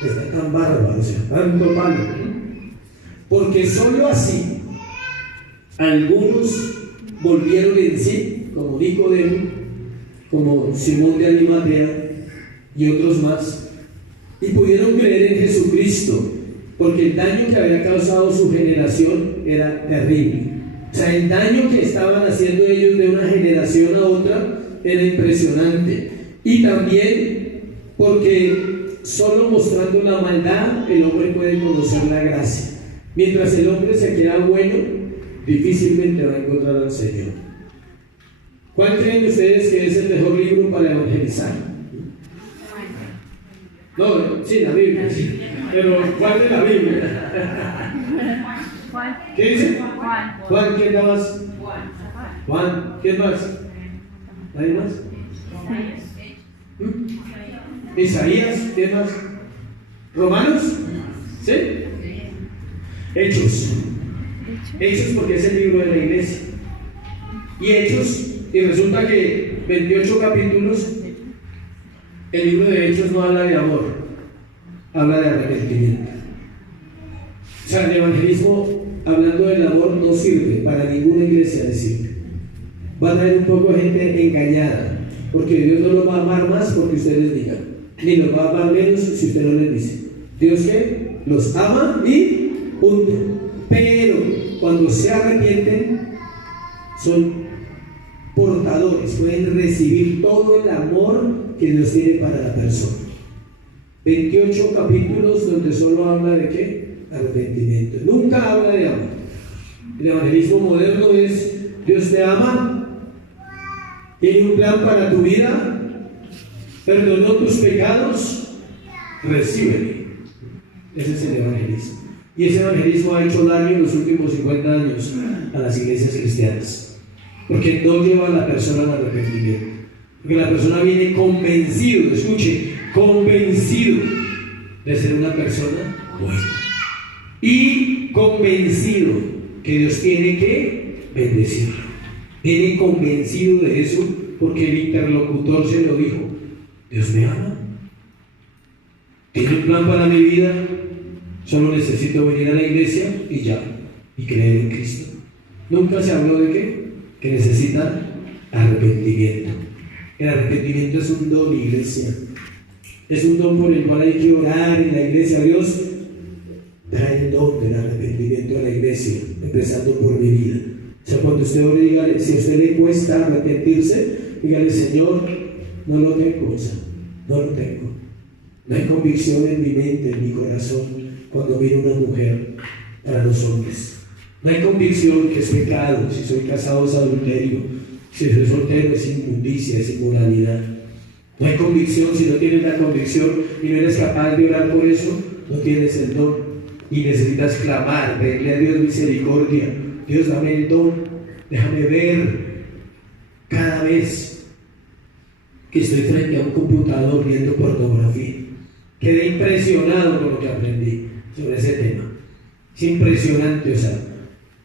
está tan bárbaro? O sea, tanto malo. Porque solo así algunos volvieron en sí, como Nicodemo, como Simón de Arimatea y otros más, y pudieron creer en Jesucristo, porque el daño que había causado su generación era terrible. O sea, el daño que estaban haciendo ellos de una generación a otra era impresionante. Y también porque solo mostrando la maldad el hombre puede conocer la gracia. Mientras el hombre se queda bueno, difícilmente va a encontrar al Señor. ¿Cuál creen ustedes que es el mejor libro para evangelizar? No, sí, la Biblia, sí. Pero ¿cuál de la Biblia? ¿Qué dice? Juan, ¿quién más? Juan, ¿quién más? ¿Nadie más? Isaías, ¿quién más? ¿Romanos? ¿Sí? Hechos porque es el libro de la iglesia. Y Hechos, y resulta que 28 capítulos, el libro de Hechos no habla de amor, habla de arrepentimiento. O sea, el evangelismo hablando del amor, no sirve, para ninguna iglesia le sirve. Va a traer un poco de gente engañada, porque Dios no los va a amar más porque ustedes les digan, ni los va a amar menos si usted no les dice. Dios que los ama y punto. Pero cuando se arrepienten, son portadores, pueden recibir todo el amor que Dios tiene para la persona. 28 capítulos donde solo habla de ¿qué? Arrepentimiento. Nunca habla de amor. El evangelismo moderno es: Dios te ama, tiene un plan para tu vida, perdonó tus pecados, recíbele. Ese es el evangelismo. Y ese evangelismo ha hecho daño en los últimos 50 años a las iglesias cristianas, porque no lleva a la persona al arrepentimiento. Porque la persona viene convencido, escuche, convencido de ser una persona buena y convencido que Dios tiene que bendecirlo. Viene convencido de eso porque el interlocutor se lo dijo: Dios me ama, tiene un plan para mi vida, solo necesito venir a la iglesia y ya, y creer en Cristo. Nunca se habló de qué, que necesita arrepentimiento. El arrepentimiento es un don, iglesia. Es un don por el cual hay que orar en la iglesia. Dios trae el don del arrepentimiento a la iglesia, empezando por mi vida. O sea, cuando usted ore, dígale, si a usted le cuesta arrepentirse, dígale: Señor, no lo tengo, o sea, no lo tengo. No hay convicción en mi mente, en mi corazón, cuando miro una mujer para los hombres. No hay convicción que es pecado. Si soy casado es adulterio, si soy soltero es inmundicia, es inmoralidad. No hay convicción. Si no tienes la convicción y no eres capaz de orar por eso, no tienes el don y necesitas clamar, pedirle a Dios misericordia. Dios, dame el don, déjame ver cada vez que estoy frente a un computador viendo pornografía. Quedé impresionado con lo que aprendí sobre ese tema. Es impresionante, o sea,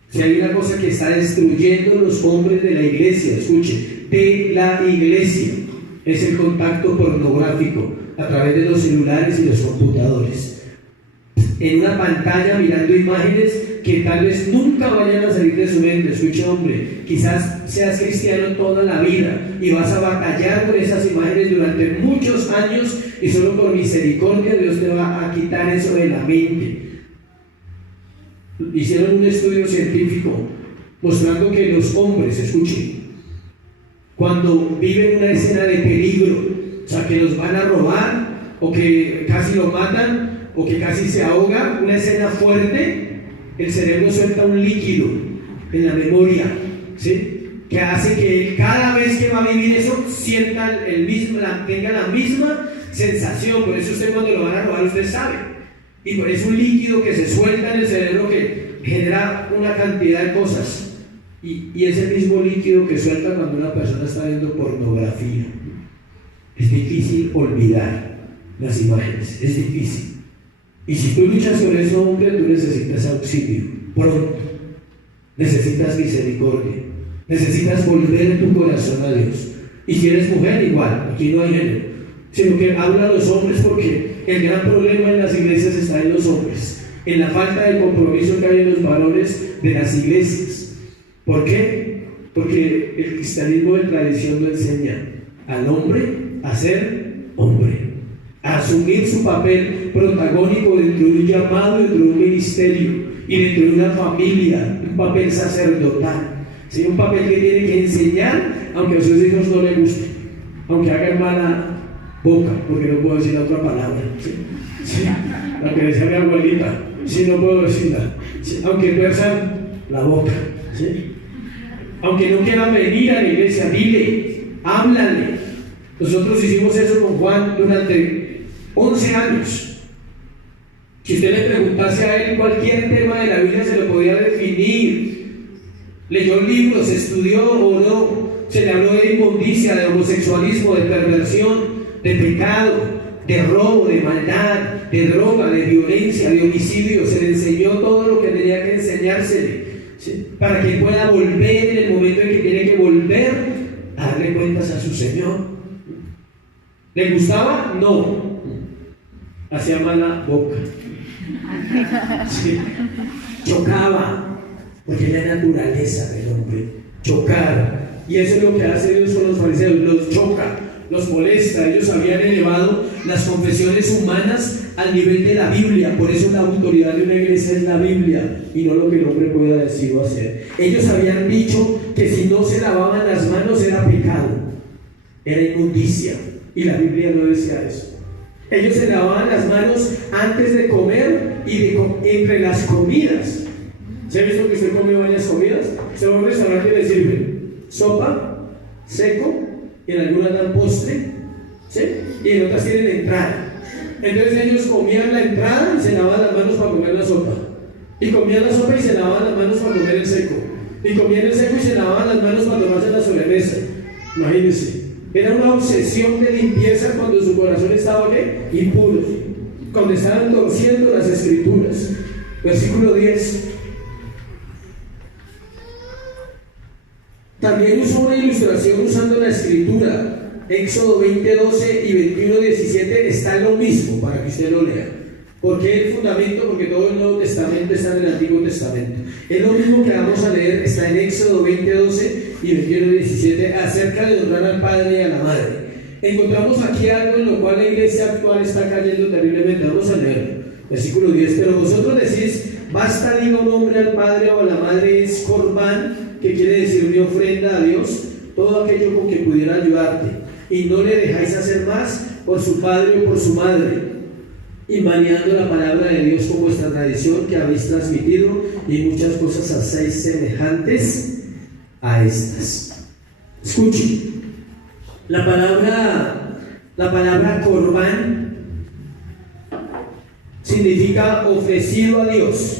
si hay una cosa que está destruyendo los hombres de la iglesia, escuche, de la iglesia, es el contacto pornográfico a través de los celulares y los computadores. En una pantalla mirando imágenes que tal vez nunca vayan a salir de su mente. Escuche, hombre, quizás seas cristiano toda la vida y vas a batallar con esas imágenes durante muchos años, y solo por misericordia Dios te va a quitar eso de la mente. Hicieron un estudio científico mostrando que los hombres, escuchen, cuando viven una escena de peligro, o sea, que los van a robar, o que casi lo matan, o que casi se ahoga, una escena fuerte, el cerebro suelta un líquido en la memoria, ¿sí?, que hace que él, cada vez que va a vivir eso, sienta tenga la misma sensación. Por eso usted, cuando lo van a robar, usted sabe, y por eso un líquido que se suelta en el cerebro que genera una cantidad de cosas, y es el mismo líquido que suelta cuando una persona está viendo pornografía. Es difícil olvidar las imágenes, es difícil. Y si tú luchas con eso, hombre, tú necesitas auxilio pronto, necesitas misericordia, necesitas volver tu corazón a Dios. Y si eres mujer, igual, aquí no hay género, sino que habla a los hombres, porque el gran problema en las iglesias está en los hombres, en la falta de compromiso que hay en los varones de las iglesias. ¿Por qué? Porque el cristianismo de tradición no enseña al hombre a ser hombre, a asumir su papel protagónico dentro de un llamado, dentro de un ministerio y dentro de una familia, un papel sacerdotal, ¿sí? Un papel que tiene que enseñar, aunque a sus hijos no les guste, aunque hagan mala boca, porque no puedo decir otra palabra, ¿sí? ¿Sí? La que decía mi abuelita, sí, no puedo decirla, ¿sí? Aunque tuerzan la boca, ¿sí? Aunque no quieran venir a la iglesia, dile, háblale. Nosotros hicimos eso con Juan durante 11 años. Si usted le preguntase a él cualquier tema de la Biblia, se lo podía definir. Leyó libros, estudió, oró, se le habló de inmundicia, de homosexualismo, de perversión, de pecado, de robo, de maldad, de droga, de violencia, de homicidio. Se le enseñó todo lo que tenía que enseñársele, ¿sí?, para que pueda volver en el momento en que tiene que volver a darle cuentas a su Señor. ¿Le gustaba? No. Hacía mala boca, ¿sí?, chocaba, porque es la naturaleza del hombre, chocar. Y eso es lo que hace Dios con los fariseos, los choca, los molesta. Ellos habían elevado las confesiones humanas al nivel de la Biblia. Por eso la autoridad de una iglesia es la Biblia y no lo que el hombre pueda decir o hacer. Ellos habían dicho que si no se lavaban las manos era pecado, era inmundicia, y la Biblia no decía eso. Ellos se lavaban las manos antes de comer y entre las comidas. ¿Se ha visto que usted come varias comidas? Se va a un restaurante y le sirven sopa, seco, y en algunas dan postre, ¿sí? Y en otras tienen entrada. Entonces ellos comían la entrada y se lavaban las manos para comer la sopa, y comían la sopa y se lavaban las manos para comer el seco, y comían el seco y se lavaban las manos para tomarse la sobremesa. Imagínense, era una obsesión de limpieza cuando su corazón estaba ¿qué? Impuro, cuando estaban torciendo las escrituras. Versículo 10. También usó una ilustración usando la escritura. Éxodo 20, 12 y 21, 17 está lo mismo para que usted lo lea. ¿Por qué el fundamento? Porque todo el Nuevo Testamento está en el Antiguo Testamento. Es lo mismo que vamos a leer, está en Éxodo 20, 12 y 21, 17, acerca de honrar al padre y a la madre. Encontramos aquí algo en lo cual la iglesia actual está cayendo terriblemente. Vamos a leer. Versículo 10. Pero vosotros decís, basta diga un hombre al padre o a la madre es corbán, que quiere decir mi ofrenda a Dios, todo aquello con que pudiera ayudarte, y no le dejáis hacer más por su padre o por su madre, invariando la palabra de Dios con vuestra tradición que habéis transmitido, y muchas cosas hacéis semejantes a estas. Escuchen, la palabra corbán significa ofrecido a Dios.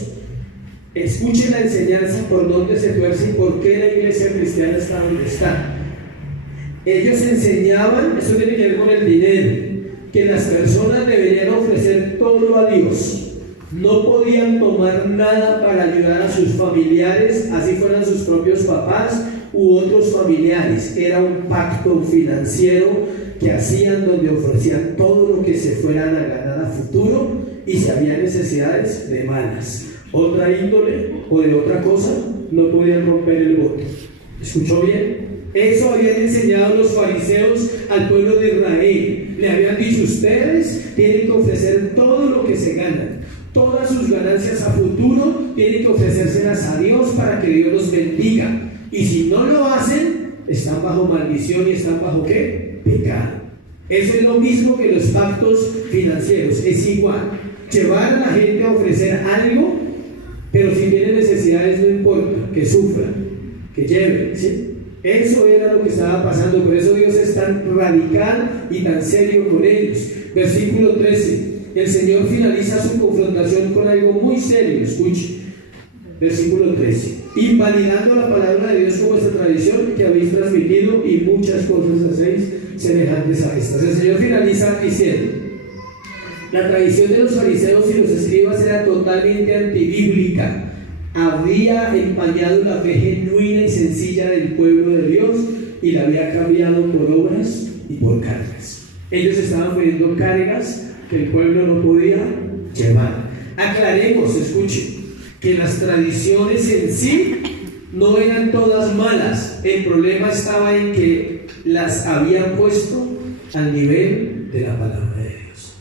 Escuchen la enseñanza por donde se tuerce y por qué la iglesia cristiana está donde está. Ellos enseñaban, esto tiene que ver con el dinero, que las personas deberían ofrecer todo a Dios. No podían tomar nada para ayudar a sus familiares, así fueran sus propios papás u otros familiares. Era un pacto financiero que hacían donde ofrecían todo lo que se fueran a ganar a futuro, y si había necesidades de malas, otra índole o de otra cosa, no podían romper el voto. ¿Escuchó bien? Eso habían enseñado los fariseos al pueblo de Israel. Le habían dicho, ustedes tienen que ofrecer todo lo que se ganan, todas sus ganancias a futuro tienen que ofrecérselas a Dios para que Dios los bendiga, y si no lo hacen, están bajo maldición y están bajo ¿qué? Pecado. Eso es lo mismo que los pactos financieros, es igual. Llevar a la gente a ofrecer algo, pero si tienen necesidades no importa, que sufran, que lleven, ¿sí? Eso era lo que estaba pasando. Por eso Dios es tan radical y tan serio con ellos. Versículo 13. El Señor finaliza su confrontación con algo muy serio. Escuche. Versículo 13. Invalidando la palabra de Dios con vuestra tradición que habéis transmitido, y muchas cosas hacéis semejantes a estas. El Señor finaliza diciendo: la tradición de los fariseos y los escribas era totalmente antibíblica. Había empañado la fe genuina y sencilla del pueblo de Dios y la había cambiado por obras y por cargas. Ellos estaban poniendo cargas que el pueblo no podía llevar. Aclaremos, escuchen, que las tradiciones en sí no eran todas malas. El problema estaba en que las habían puesto al nivel de la palabra de Dios.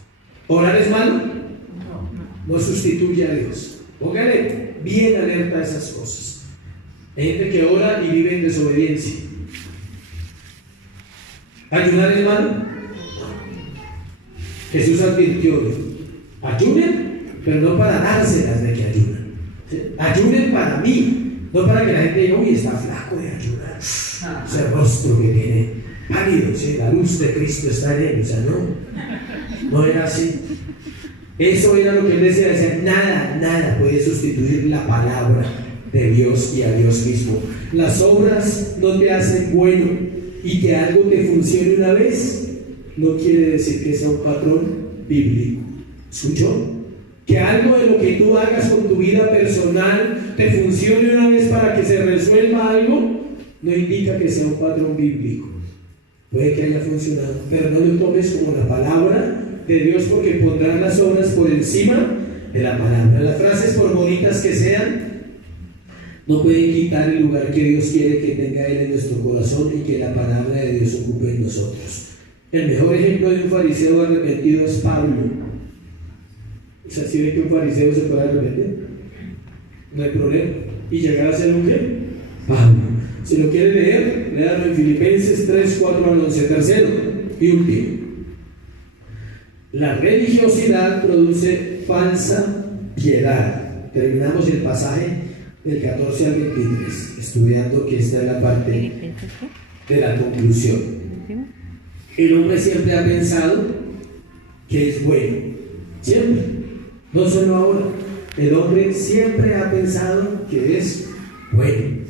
¿Orar es malo? No sustituye a Dios. Póngale bien alerta a esas cosas. Hay gente que ora y vive en desobediencia. ¿Ayunar es malo? Jesús advirtió: ayunen, pero no para dárselas de que ayunan. ¿Sí? Ayunen para mí, no para que la gente diga, uy, está flaco de ayunar, ese rostro que tiene pálido, ¿sí? La luz de Cristo está en él. O sea, no era así. Eso era lo que él decía, nada puede sustituir la palabra de Dios y a Dios mismo. Las obras no te hacen bueno, y que algo te funcione una vez no quiere decir que sea un patrón bíblico. ¿Escuchó? Que algo de lo que tú hagas con tu vida personal te funcione una vez para que se resuelva algo, no indica que sea un patrón bíblico. Puede que haya funcionado, pero no lo tomes como la palabra de Dios, porque pondrán las obras por encima de la palabra. Las frases, por bonitas que sean, no pueden quitar el lugar que Dios quiere que tenga Él en nuestro corazón y que la palabra de Dios ocupe en nosotros. El mejor ejemplo de un fariseo arrepentido es Pablo. O sea, ¿sí ven que un fariseo se puede arrepentir? No hay problema. ¿Y llegar a ser un qué? Pablo. Si lo quieren leer, léanlo en Filipenses 3, 4 al 11. Tercero y último. La religiosidad produce falsa piedad. Terminamos el pasaje del 14 al 23, estudiando que esta es la parte de la conclusión. El hombre siempre ha pensado que es bueno. Siempre. No solo ahora. El hombre siempre ha pensado que es bueno.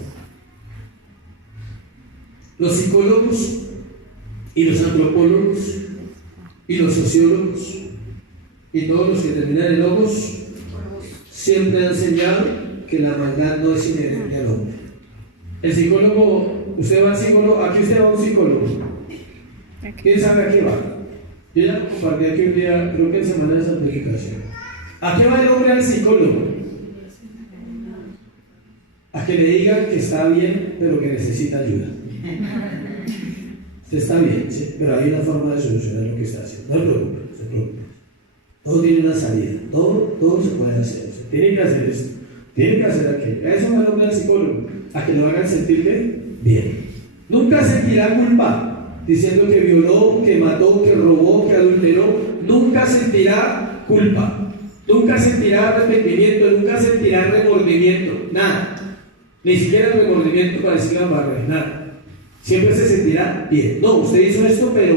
Los psicólogos y los antropólogos y los sociólogos y todos los que terminan en logos siempre han enseñado que la maldad no es inherente al hombre. El psicólogo, usted va al psicólogo, aquí usted va a un psicólogo. ¿Quién sabe a qué va? Yo ya compartí aquí un día, creo que en semana de santificación. ¿A qué va el hombre al psicólogo? A que le digan que está bien, pero que necesita ayuda. Usted está bien, ¿sí? Pero hay una forma de solucionar lo que está haciendo. No se preocupe, no se preocupe. Todo tiene una salida, todo se puede hacer. O sea, tiene que hacer esto, tiene que hacer aquello. A eso va el hombre al psicólogo, a que lo hagan sentir bien. Nunca sentirá culpa diciendo que violó, que mató, que robó, que adulteró. Nunca sentirá culpa. Nunca sentirá arrepentimiento, nunca sentirá remordimiento, nada. Ni siquiera el remordimiento para decir la barra, nada. Siempre se sentirá bien. No, usted hizo esto, pero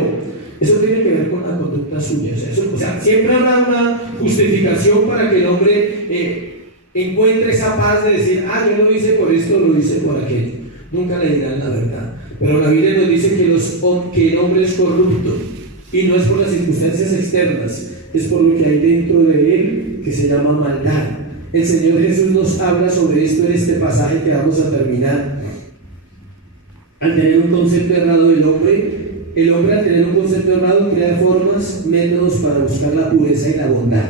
eso tiene que ver con la conducta suya. O sea, siempre habrá una justificación para que el hombre encuentre esa paz de decir, yo lo hice por esto, lo hice por aquello. Nunca le dirán la verdad. Pero la Biblia nos dice que el hombre es corrupto y no es por las circunstancias externas. Es por lo que hay dentro de él, que se llama maldad. El Señor Jesús nos habla sobre esto en este pasaje que vamos a terminar. Al tener un concepto errado del hombre, el hombre al tener un concepto errado crea formas, métodos para buscar la pureza y la bondad.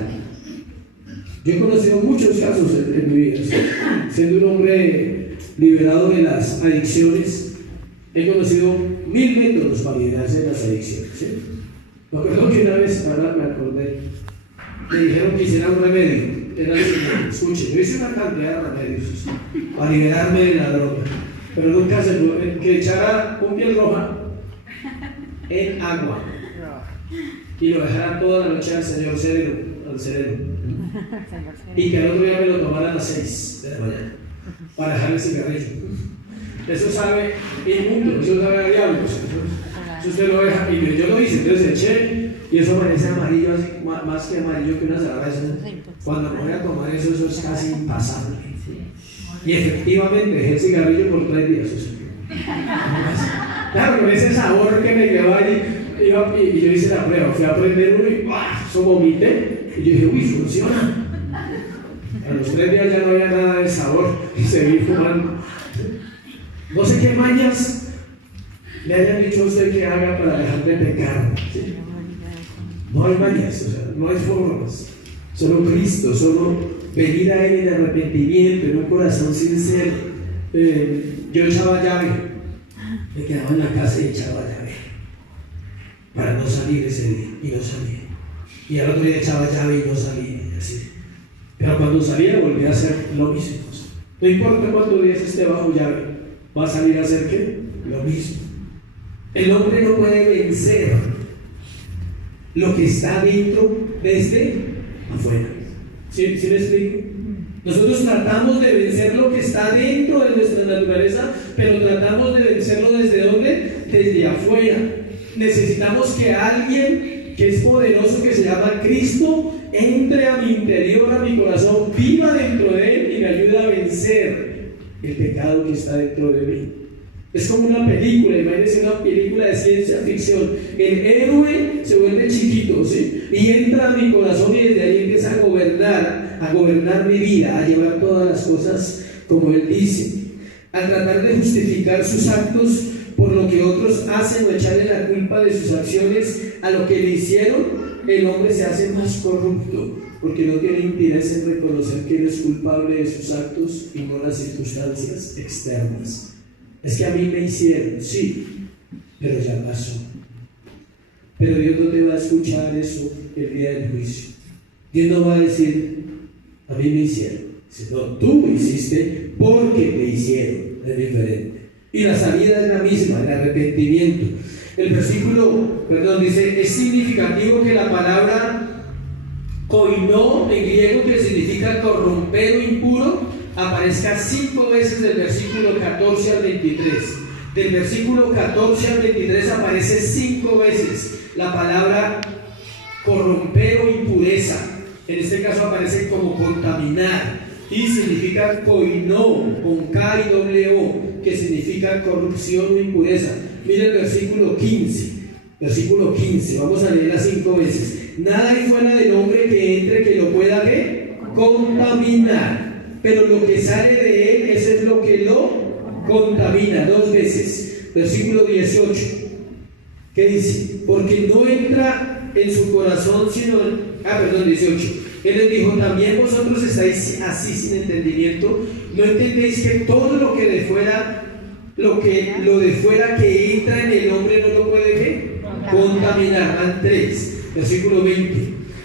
Yo he conocido muchos casos en mi vida, ¿sí? Siendo un hombre liberado de las adicciones, he conocido 1000 métodos para liberarse de las adicciones, ¿sí? Me acuerdo que una vez, ahora me acordé, me dijeron que hiciera un remedio. Era el siguiente, escuche, yo hice una cantidad de remedios para liberarme de la droga, pero nunca se puede, que echara un piel roja en agua y lo dejara toda la noche al cerebro, y que al otro día me lo tomara a las 6 de la mañana para dejar el cigarrillo. Eso sabe inmundo, eso sabe a diablos. Eso usted lo deja, y yo lo hice, entonces eché, y eso parece amarillo, así, más que amarillo que una cerveza. Cuando me voy a tomar eso es casi impasable. Y efectivamente dejé el cigarrillo por 3 días. Claro, con ese sabor que me quedó allí, y yo hice la prueba, fui a prender uno y eso vomité, y yo dije, uy, funciona. A los 3 días ya no había nada de sabor y seguí fumando. No sé qué mañas le hayan dicho a usted que haga para dejar de pecar, ¿sí? No hay mañas, o sea, no hay formas. Solo Cristo, solo venir a Él en arrepentimiento, en un corazón sincero. Yo echaba llave, me quedaba en la casa y echaba llave para no salir ese día, y no salía. Y al otro día echaba llave y no salía, y así. Pero cuando salía volvía a hacer lo mismo. No importa cuántos días esté bajo llave, va a salir a hacer ¿qué? Lo mismo. El hombre no puede vencer lo que está dentro desde afuera. ¿Sí me explico? Nosotros tratamos de vencer lo que está dentro de nuestra naturaleza, pero tratamos de vencerlo ¿desde dónde? Desde afuera. Necesitamos que alguien que es poderoso, que se llama Cristo, entre a mi interior, a mi corazón, viva dentro de él y me ayude a vencer el pecado que está dentro de mí. Es como una película, imagínense una película de ciencia ficción. El héroe se vuelve chiquito, ¿sí? Y entra a mi corazón y desde ahí empieza a gobernar mi vida, a llevar todas las cosas como él dice. Al tratar de justificar sus actos por lo que otros hacen o echarle la culpa de sus acciones a lo que le hicieron, el hombre se hace más corrupto, porque no tiene interés en reconocer que él es culpable de sus actos y no las circunstancias externas. Es que a mí me hicieron, sí, pero ya pasó. Pero Dios no te va a escuchar eso el día del juicio. Dios no va a decir, a mí me hicieron. Dice, no, tú me hiciste porque te hicieron. Es diferente. Y la salida es la misma, el arrepentimiento. El versículo, dice, es significativo que la palabra koinó en griego, que significa corromper o impuro, aparezca 5 veces del versículo 14 al 23. Del versículo 14 al 23 aparece 5 veces la palabra corromper o impureza. En este caso aparece como contaminar y significa koinó, con K y doble O, que significa corrupción o impureza. Mira el versículo 15. Versículo 15, vamos a leerla 5 veces. Nada hay fuera del hombre que entre que lo pueda ¿qué? Contaminar, pero lo que sale de él, eso es lo que lo contamina. 2 veces. Versículo 18, ¿qué dice? Porque no entra en su corazón sino 18. Él les dijo, también vosotros estáis así sin entendimiento, no entendéis que todo lo que de fuera, lo de fuera que entra en el hombre no lo puede ¿qué? Contaminar. Van 3, versículo 20.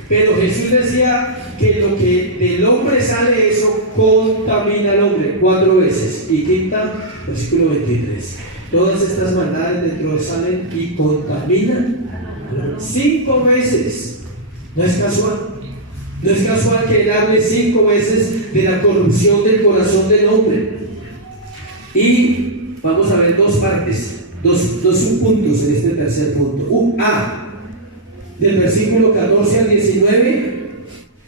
Pero Jesús decía que lo que del hombre sale, eso contamina al hombre. 4 veces. Y quinta, versículo 23. Todas estas maldades dentro salen y contaminan. 5 veces. No es casual. No es casual que él hable 5 veces de la corrupción del corazón del hombre. Y vamos a ver 2 partes, dos subpuntos en este tercer punto. Del versículo 14 al 19,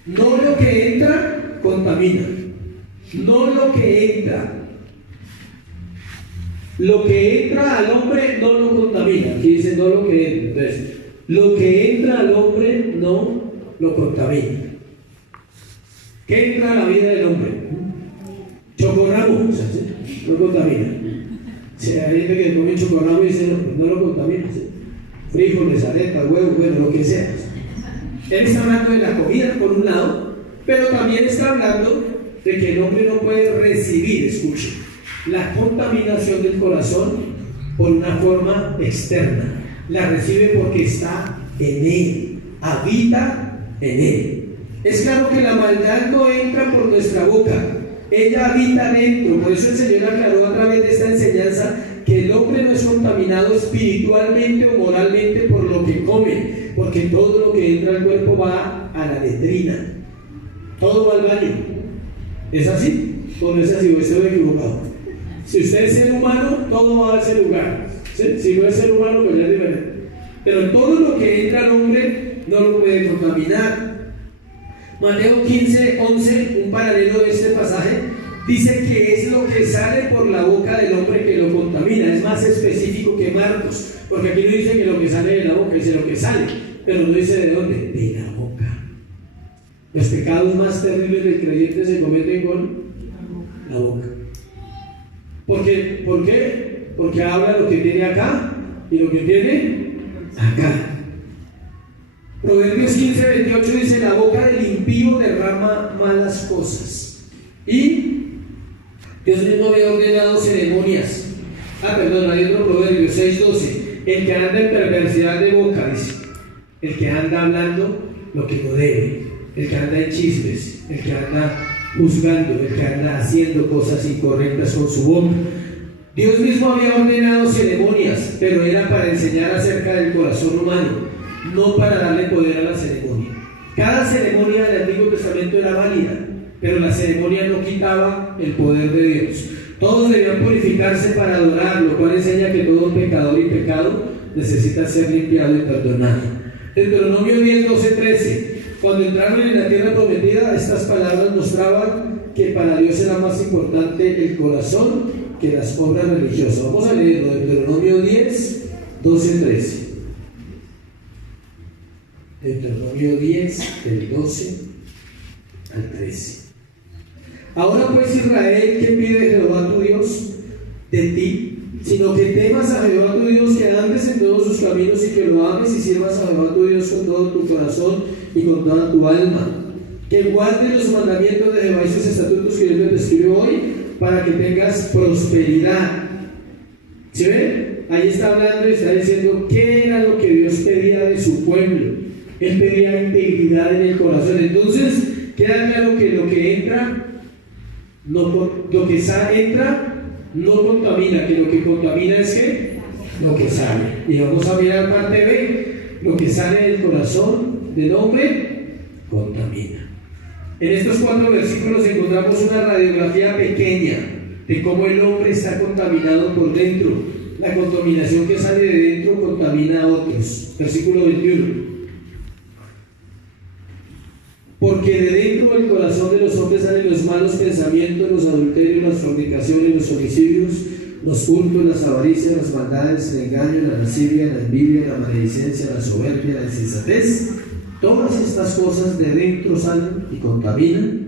no lo que entra contamina. No lo que entra. Lo que entra al hombre no lo contamina. Aquí dice no lo que entra. Entonces, lo que entra al hombre no lo contamina. ¿Qué entra a la vida del hombre? Chocorramo, no contamina. Si hay gente que come chocorramo y dice no lo contamina. Frijoles, arepas, huevos, bueno, lo que sea. Él está hablando de la comida por un lado, pero también está hablando de que el hombre no puede recibir, escuche, la contaminación del corazón por una forma externa. La recibe porque está en él, habita en él. Es claro que la maldad no entra por nuestra boca, ella habita dentro. Por eso el Señor aclaró a través de esta enseñanza que el hombre no es contaminado espiritualmente o moralmente por lo que come, porque todo lo que entra al cuerpo va a la letrina, todo va al baño. ¿Es así? ¿O no es así? ¿O estoy equivocado? Si usted es ser humano, todo va a ese lugar. ¿Sí? Si no es ser humano, pues ya es diferente. Pero todo lo que entra al hombre no lo puede contaminar. Mateo 15:11, un paralelo de este pasaje, dice que es lo que sale por la boca del hombre que lo contamina. Es más específico que Marcos, porque aquí no dice que lo que sale de la boca, dice lo que sale, pero no dice de dónde, de la boca. Los pecados más terribles del creyente se cometen con la boca. ¿Por qué? Porque habla lo que tiene acá y lo que tiene acá. Proverbios 15:28 dice: la boca del impío derrama malas cosas. Y Dios mismo había ordenado ceremonias. Hay otro proverbio 6:12. El que anda en perversidad de boca, dice, el que anda hablando lo que no debe, el que anda en chismes, el que anda juzgando, el que anda haciendo cosas incorrectas con su boca. Dios mismo había ordenado ceremonias, pero era para enseñar acerca del corazón humano, no para darle poder a la ceremonia. Cada ceremonia del Antiguo Testamento era válida, pero la ceremonia no quitaba el poder de Dios. Todos debían purificarse para adorar, lo cual enseña que todo pecador y pecado necesita ser limpiado y perdonado. Deuteronomio 10:12-13. Cuando entraron en la tierra prometida, estas palabras mostraban que para Dios era más importante el corazón que las obras religiosas. Vamos a leerlo, Deuteronomio 10:12-13. Deuteronomio 10, del 12 al 13. Ahora pues, Israel, ¿qué pide Jehová tu Dios de ti? sino que temas a Jehová tu Dios, que andes en todos sus caminos y que lo ames y sirvas a Jehová tu Dios con todo tu corazón y con toda tu alma. Que guardes los mandamientos de Jehová y sus estatutos que yo te escribo hoy, para que tengas prosperidad. ¿Sí ven? Ahí está hablando y está diciendo qué era lo que Dios pedía de su pueblo. Él pedía integridad en el corazón. Entonces, queda claro que lo que entra, lo que entra, no contamina, que lo que contamina es que lo que sale. Y vamos a mirar parte B, lo que sale del corazón del hombre contamina. En estos 4 versículos encontramos una radiografía pequeña de cómo el hombre está contaminado por dentro. La contaminación que sale de dentro contamina a otros. Versículo 21. Porque de dentro del corazón de los hombres salen los malos pensamientos, los adulterios, las fornicaciones, los homicidios, los hurtos, las avaricias, las maldades, el engaño, la lascivia, la envidia, la maledicencia, la soberbia, la insensatez. Todas estas cosas de dentro salen y contaminan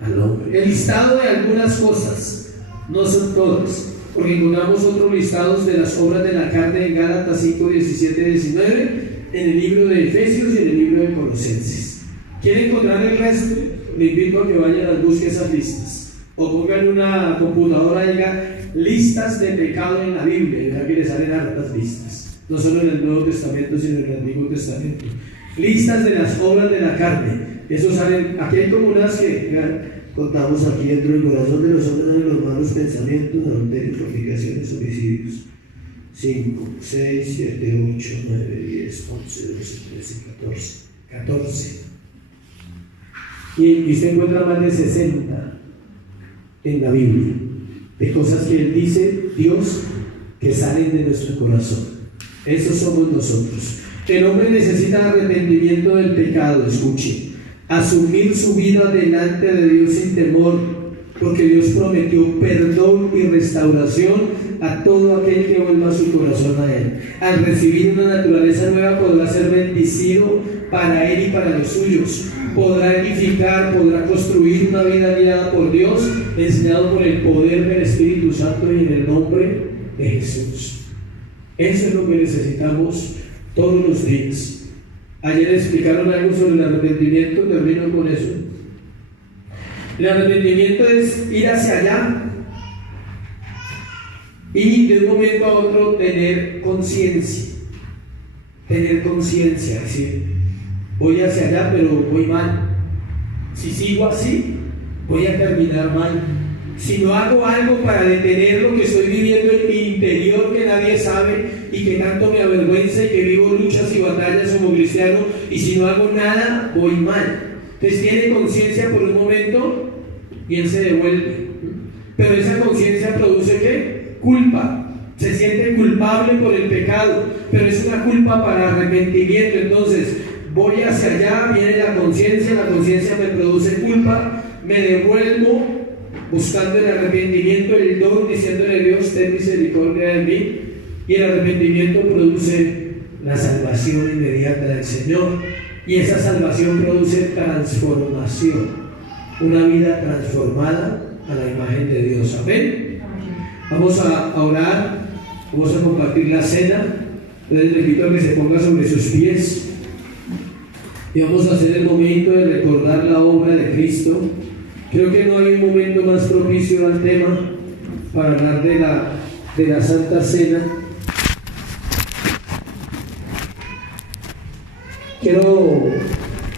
al hombre. El listado de algunas cosas, no son todas, porque encontramos otros listados de las obras de la carne en Gálatas 5, 17, 19, en el libro de Efesios y en el libro de Colosenses. ¿Quieren encontrar el resto? Le invito a que vayan a buscar esas listas, o pongan una computadora y digan listas de pecado en la Biblia, y verán que les salen hartas listas, no solo en el Nuevo Testamento, sino en el Antiguo Testamento. Listas de las obras de la carne, eso salen, aquí hay como unas que contamos aquí dentro del corazón de los hombres, salen los malos pensamientos, adulterios, fornicaciones, homicidios. 5, 6, 7, 8, 9, 10, 11, 12, 13, 14. Y usted encuentra más de 60 en la Biblia, de cosas que Él dice, Dios, que salen de nuestro corazón. Esos somos nosotros. El hombre necesita arrepentimiento del pecado, escuche, asumir su vida delante de Dios sin temor, porque Dios prometió perdón y restauración a todo aquel que vuelva su corazón a Él. Al recibir una naturaleza nueva podrá ser bendecido para Él y para los suyos, podrá edificar, podrá construir una vida guiada por Dios, enseñado por el poder del Espíritu Santo y en el nombre de Jesús. Eso es lo que necesitamos todos los días. Ayer explicaron algo sobre el arrepentimiento, termino con eso. El arrepentimiento es ir hacia allá y de un momento a otro tener conciencia, es decir, voy hacia allá pero voy mal. Si sigo así, voy a terminar mal. Si no hago algo para detener lo que estoy viviendo en mi interior que nadie sabe y que tanto me avergüenza y que vivo luchas y batallas como cristiano, y si no hago nada, voy mal. Entonces tiene conciencia por un momento y él se devuelve. Pero esa conciencia produce ¿qué? Culpa. Se siente culpable por el pecado, pero es una culpa para arrepentimiento. Entonces voy hacia allá, viene la conciencia me produce culpa, me devuelvo buscando el arrepentimiento, el don, diciéndole a Dios, ten misericordia de mí, y el arrepentimiento produce la salvación inmediata del Señor, y esa salvación produce transformación, una vida transformada a la imagen de Dios. Amén. Vamos a orar, vamos a compartir la cena. Entonces le invito a que se ponga sobre sus pies y vamos a hacer el momento de recordar la obra de Cristo. Creo que no hay un momento más propicio al tema para hablar de la Santa Cena.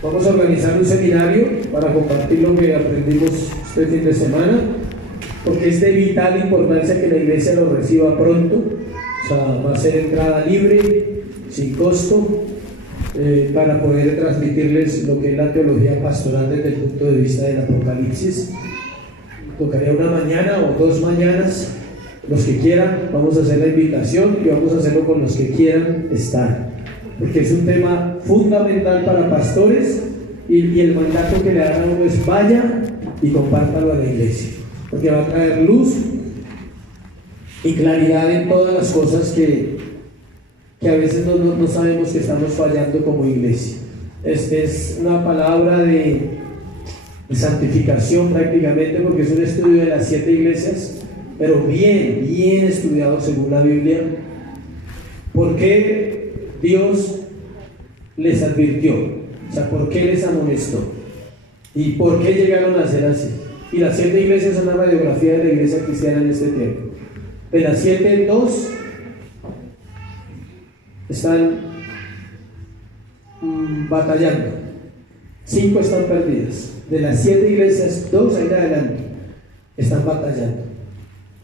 Vamos a organizar un seminario para compartir lo que aprendimos este fin de semana, porque es de vital importancia que la iglesia lo reciba pronto. O sea, va a ser entrada libre, sin costo, para poder transmitirles lo que es la teología pastoral desde el punto de vista del Apocalipsis. Tocaría una mañana o 2 mañanas, los que quieran. Vamos a hacer la invitación y vamos a hacerlo con los que quieran estar, porque es un tema fundamental para pastores, y el mandato que le dan a uno es vaya y compártalo a la iglesia, porque va a traer luz y claridad en todas las cosas que a veces no sabemos que estamos fallando como iglesia. Es una palabra de santificación prácticamente, porque es un estudio de las 7 iglesias pero bien, bien estudiado según la Biblia, por qué Dios les advirtió, o sea, por qué les amonestó y por qué llegaron a ser así. Y las 7 iglesias son una radiografía de la iglesia cristiana en este tiempo. De las 7, 2 están batallando, 5 están perdidas. De las 7 iglesias, 2 ahí en adelante están batallando.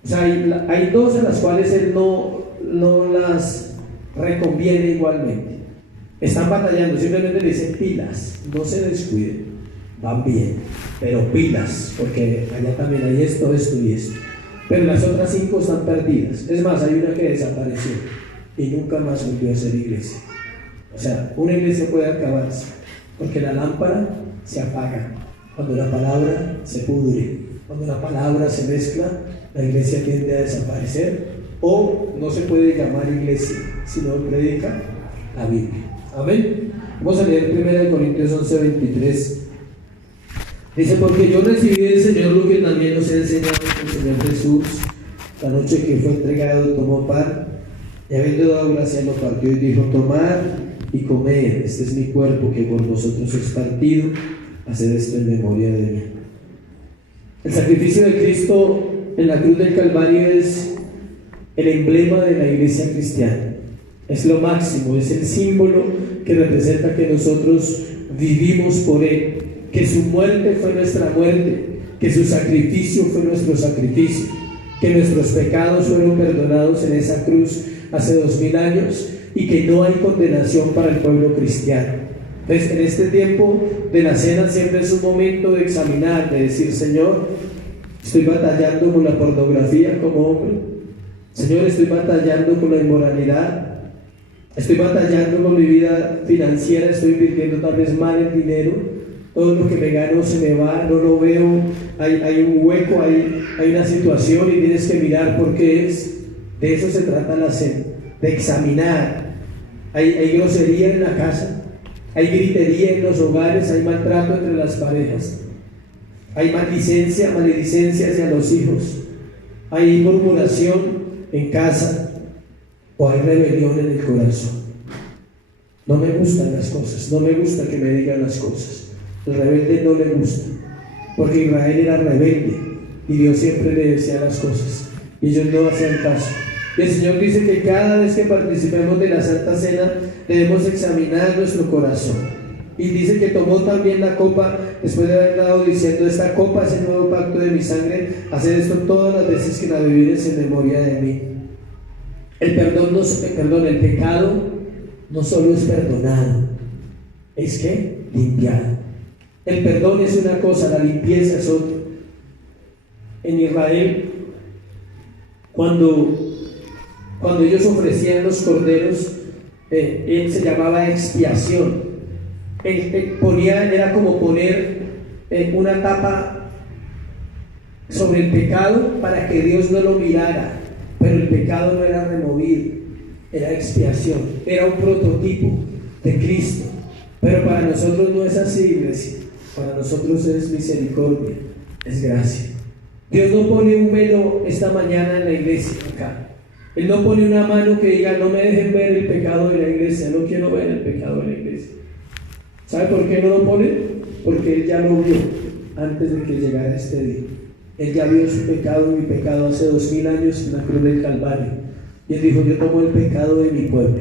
O sea, hay 2 a las cuales él no las reconviene igualmente. Están batallando, simplemente le dicen pilas, no se descuiden, van bien, pero pilas, porque allá también hay esto y esto. Pero las otras 5 están perdidas. Es más, hay una que desapareció y nunca más volvió a ser iglesia. O sea, una iglesia puede acabarse porque la lámpara se apaga cuando la palabra se pudre, cuando la palabra se mezcla. La iglesia tiende a desaparecer o no se puede llamar iglesia si no predica la Biblia. Amén. Vamos a leer 1 Corintios 11:23. Dice: porque yo recibí del Señor lo que también nos ha enseñado el Señor Jesús. La noche que fue entregado tomó pan y habiendo dado gracia lo partió y dijo: tomad y comed, este es mi cuerpo que por vosotros es partido, haced esto en memoria de mí. El sacrificio de Cristo en la cruz del Calvario es el emblema de la iglesia cristiana, es lo máximo, es el símbolo que representa que nosotros vivimos por Él, que su muerte fue nuestra muerte, que su sacrificio fue nuestro sacrificio, que nuestros pecados fueron perdonados en esa cruz hace 2000 años y que no hay condenación para el pueblo cristiano. Entonces, en este tiempo de la cena siempre es un momento de examinar, de decir: Señor, estoy batallando con la pornografía como hombre. Señor, estoy batallando con la inmoralidad. Estoy batallando con mi vida financiera. Estoy invirtiendo tal vez mal el dinero. Todo lo que me gano se me va, no lo veo. Hay un hueco, hay una situación y tienes que mirar por qué es. De eso se trata la cena, de examinar. Hay grosería en la casa, hay gritería en los hogares, hay maltrato entre las parejas, hay maledicencia hacia los hijos, hay murmuración en casa o hay rebelión en el corazón. No me gustan las cosas, no me gusta que me digan las cosas. El rebelde no le gusta, porque Israel era rebelde y Dios siempre le decía las cosas y ellos no hacían caso. Y el Señor dice que cada vez que participemos de la Santa Cena debemos examinar nuestro corazón. Y dice que tomó también la copa después de haber dado diciendo: esta copa es el nuevo pacto de mi sangre, haced esto todas las veces que la bebieres en memoria de mí. El pecado no solo es perdonado, es que limpiado. El perdón es una cosa, la limpieza es otra. En Israel, cuando ellos ofrecían los corderos, él se llamaba expiación. Era como poner una tapa sobre el pecado para que Dios no lo mirara, pero el pecado no era removido, era expiación, era un prototipo de Cristo. Pero para nosotros no es así, iglesia. Para nosotros es misericordia, es gracia. Dios no pone un velo esta mañana en la iglesia acá. Él no pone una mano que diga: no me dejen ver el pecado de la iglesia, no quiero ver el pecado de la iglesia. ¿Sabe por qué no lo pone? Porque Él ya lo vio antes de que llegara este día. Él ya vio su pecado y mi pecado hace 2000 años en la cruz del Calvario. Y Él dijo: yo tomo el pecado de mi pueblo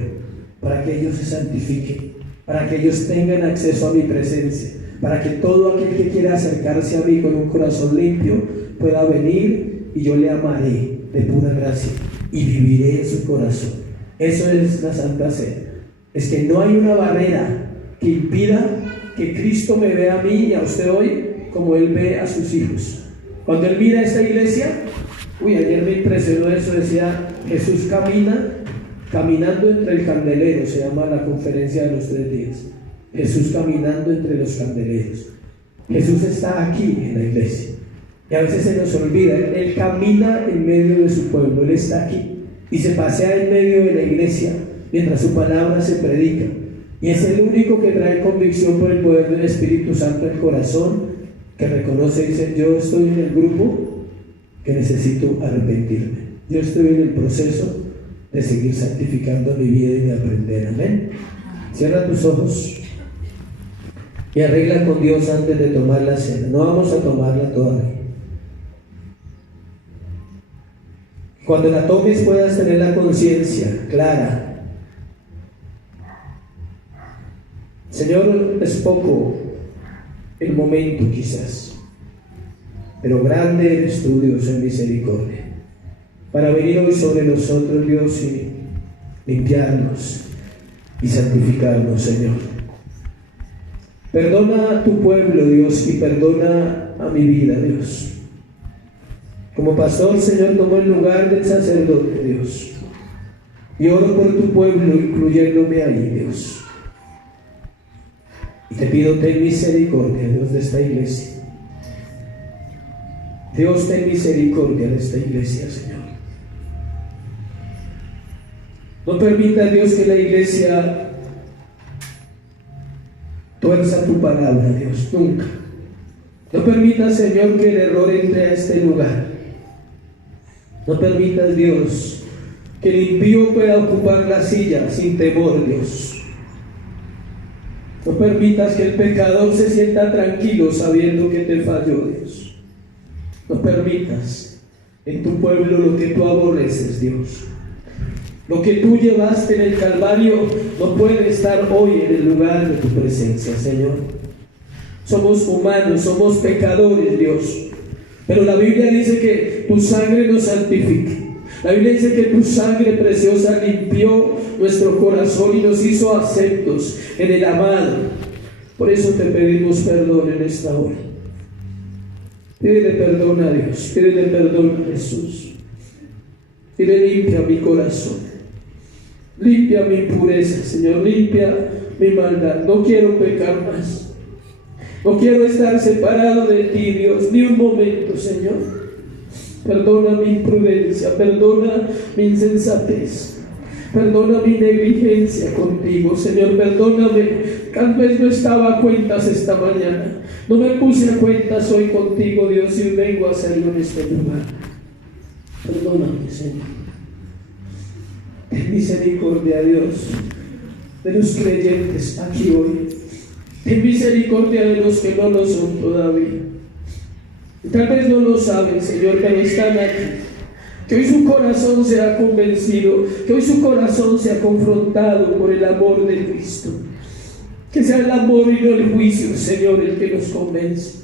para que ellos se santifiquen, para que ellos tengan acceso a mi presencia, para que todo aquel que quiera acercarse a mí con un corazón limpio pueda venir y yo le amaré de pura gracia y viviré en su corazón. Eso es la Santa Cena. Es que no hay una barrera que impida que Cristo me vea a mí y a usted hoy como Él ve a sus hijos. Cuando Él mira a esta iglesia, ayer me impresionó eso, decía: Jesús caminando entre el candelero, se llama la conferencia de los 3 días. Jesús caminando entre los candeleros. Jesús está aquí en la iglesia y a veces se nos olvida. Él camina en medio de su pueblo, Él está aquí y se pasea en medio de la iglesia mientras su palabra se predica, y es el único que trae convicción por el poder del Espíritu Santo al corazón, que reconoce y dice: yo estoy en el grupo que necesito arrepentirme. Yo estoy en el proceso de seguir santificando mi vida y de aprender. Amén. Cierra tus ojos y arregla con Dios antes de tomar la cena. No vamos a tomarla todavía. Cuando la tomes puedas tener la conciencia clara. Señor, es poco el momento quizás, pero grande eres tú, Dios, en misericordia, para venir hoy sobre nosotros, Dios, y limpiarnos y santificarnos, Señor. Perdona a tu pueblo, Dios, y perdona a mi vida, Dios. Como pastor, Señor, tomo el lugar del sacerdote, Dios, y oro por tu pueblo, incluyéndome ahí, Dios. Y te pido, ten misericordia, Dios, de esta iglesia. Dios, ten misericordia de esta iglesia, Señor. No permita, Dios, que la iglesia tuerza tu palabra, Dios, nunca. No permita, Señor, que el error entre a este lugar. No permitas, Dios, que el impío pueda ocupar la silla sin temor, Dios. No permitas que el pecador se sienta tranquilo sabiendo que te falló, Dios. No permitas en tu pueblo lo que tú aborreces, Dios. Lo que tú llevaste en el Calvario no puede estar hoy en el lugar de tu presencia, Señor. Somos humanos, somos pecadores, Dios. Pero la Biblia dice que tu sangre nos santifica. La Biblia dice que tu sangre preciosa limpió nuestro corazón y nos hizo aceptos en el amado. Por eso te pedimos perdón en esta hora. Pídele perdón a Dios, pídele perdón a Jesús. Pídele, limpia mi corazón, limpia mi impureza, Señor, limpia mi maldad. No quiero pecar más. No quiero estar separado de ti, Dios, ni un momento, Señor. Perdona mi imprudencia, perdona mi insensatez, perdona mi negligencia contigo, Señor, perdóname. Tal vez no estaba a cuentas esta mañana, no me puse a cuentas hoy contigo, Dios, y vengo a hacerlo en este lugar. Perdóname, Señor. Ten misericordia, Dios, de los creyentes aquí hoy. Ten misericordia de los que no lo son todavía. Tal vez no lo saben, Señor, pero están aquí. Que hoy su corazón sea convencido, que hoy su corazón sea confrontado por el amor de Cristo. Que sea el amor y no el juicio, Señor, el que nos convence.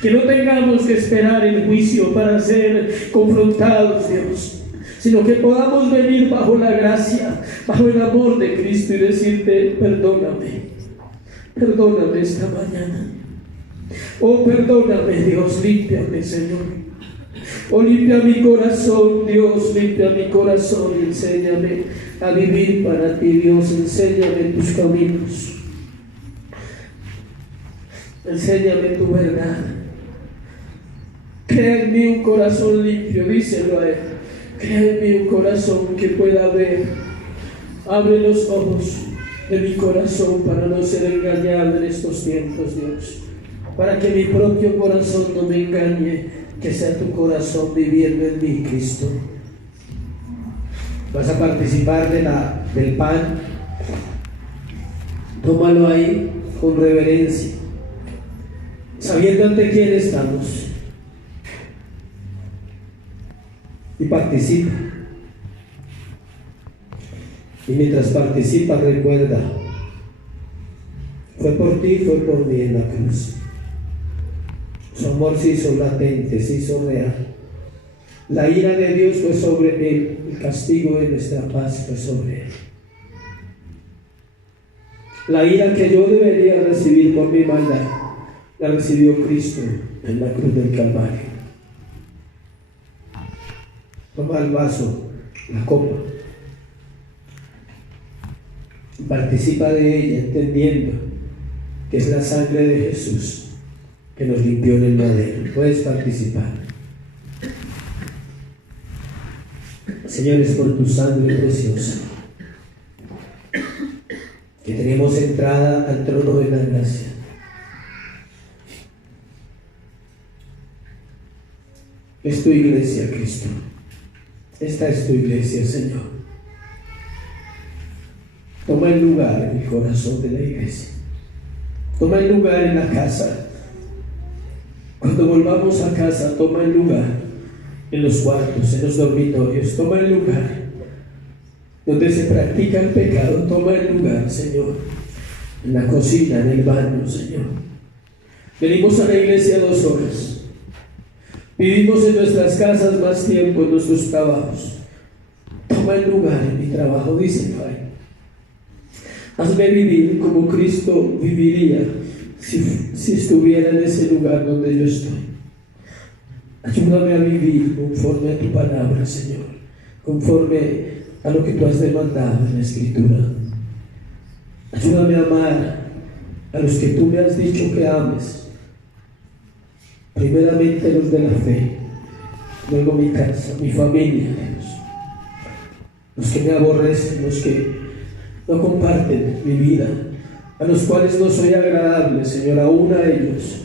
Que no tengamos que esperar el juicio para ser confrontados, Dios, sino que podamos venir bajo la gracia, bajo el amor de Cristo y decirte, perdóname, perdóname esta mañana. Oh, perdóname, Dios, límpiame, Señor. Oh, limpia mi corazón, Dios, limpia mi corazón y enséñame a vivir para ti, Dios, enséñame tus caminos. Enséñame tu verdad. Crea en mí un corazón limpio, díselo a Él. Crea en mí un corazón que pueda ver. Abre los ojos de mi corazón para no ser engañado en estos tiempos, Dios. Para que mi propio corazón no me engañe, que sea tu corazón viviendo en mí, Cristo. Vas a participar del pan. Tómalo ahí con reverencia, sabiendo ante quién estamos. Y participa. Y mientras participa, recuerda, fue por ti, fue por mí en la cruz. Su amor se hizo latente, se hizo real. La ira de Dios fue sobre él, el castigo de nuestra paz fue sobre él. La ira que yo debería recibir por mi maldad, la recibió Cristo en la cruz del Calvario. Toma el vaso, la copa, y participa de ella entendiendo que es la sangre de Jesús que nos limpió en el madero. Puedes participar. Señor, es por tu sangre preciosa que tenemos entrada al trono de la gracia. es tu iglesia, Cristo. Esta es tu iglesia, Señor. Toma el lugar en el corazón de la iglesia. Toma el lugar en la casa. Cuando volvamos a casa, toma el lugar en los cuartos, en los dormitorios. Toma el lugar donde se practica el pecado. Toma el lugar, Señor, en la cocina, en el baño, Señor. Venimos a la iglesia 2 horas. Vivimos en nuestras casas más tiempo, en nuestros trabajos. Toma el lugar en mi trabajo, dice Padre. Hazme vivir como Cristo viviría si estuviera en ese lugar donde yo estoy. Ayúdame a vivir conforme a tu palabra, Señor, conforme a lo que tú has demandado en la Escritura. Ayúdame a amar a los que tú me has dicho que ames. Primeramente los de la fe, luego mi casa, mi familia, Dios. Los que me aborrecen, los que no comparten mi vida, a los cuales no soy agradable, Señor, aún a ellos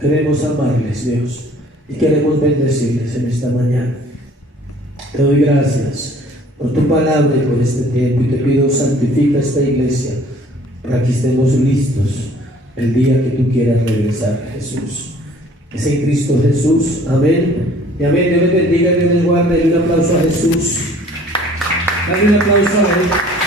queremos amarles, Dios, y queremos bendecirles en esta mañana. Te doy gracias por tu palabra y por este tiempo, y te pido, santifica esta iglesia para que estemos listos el día que tú quieras regresar, Jesús. Es en Cristo Jesús, amén y amén. Dios les bendiga, Dios les guarde. Dale un aplauso a Jesús. Dale un aplauso a Él.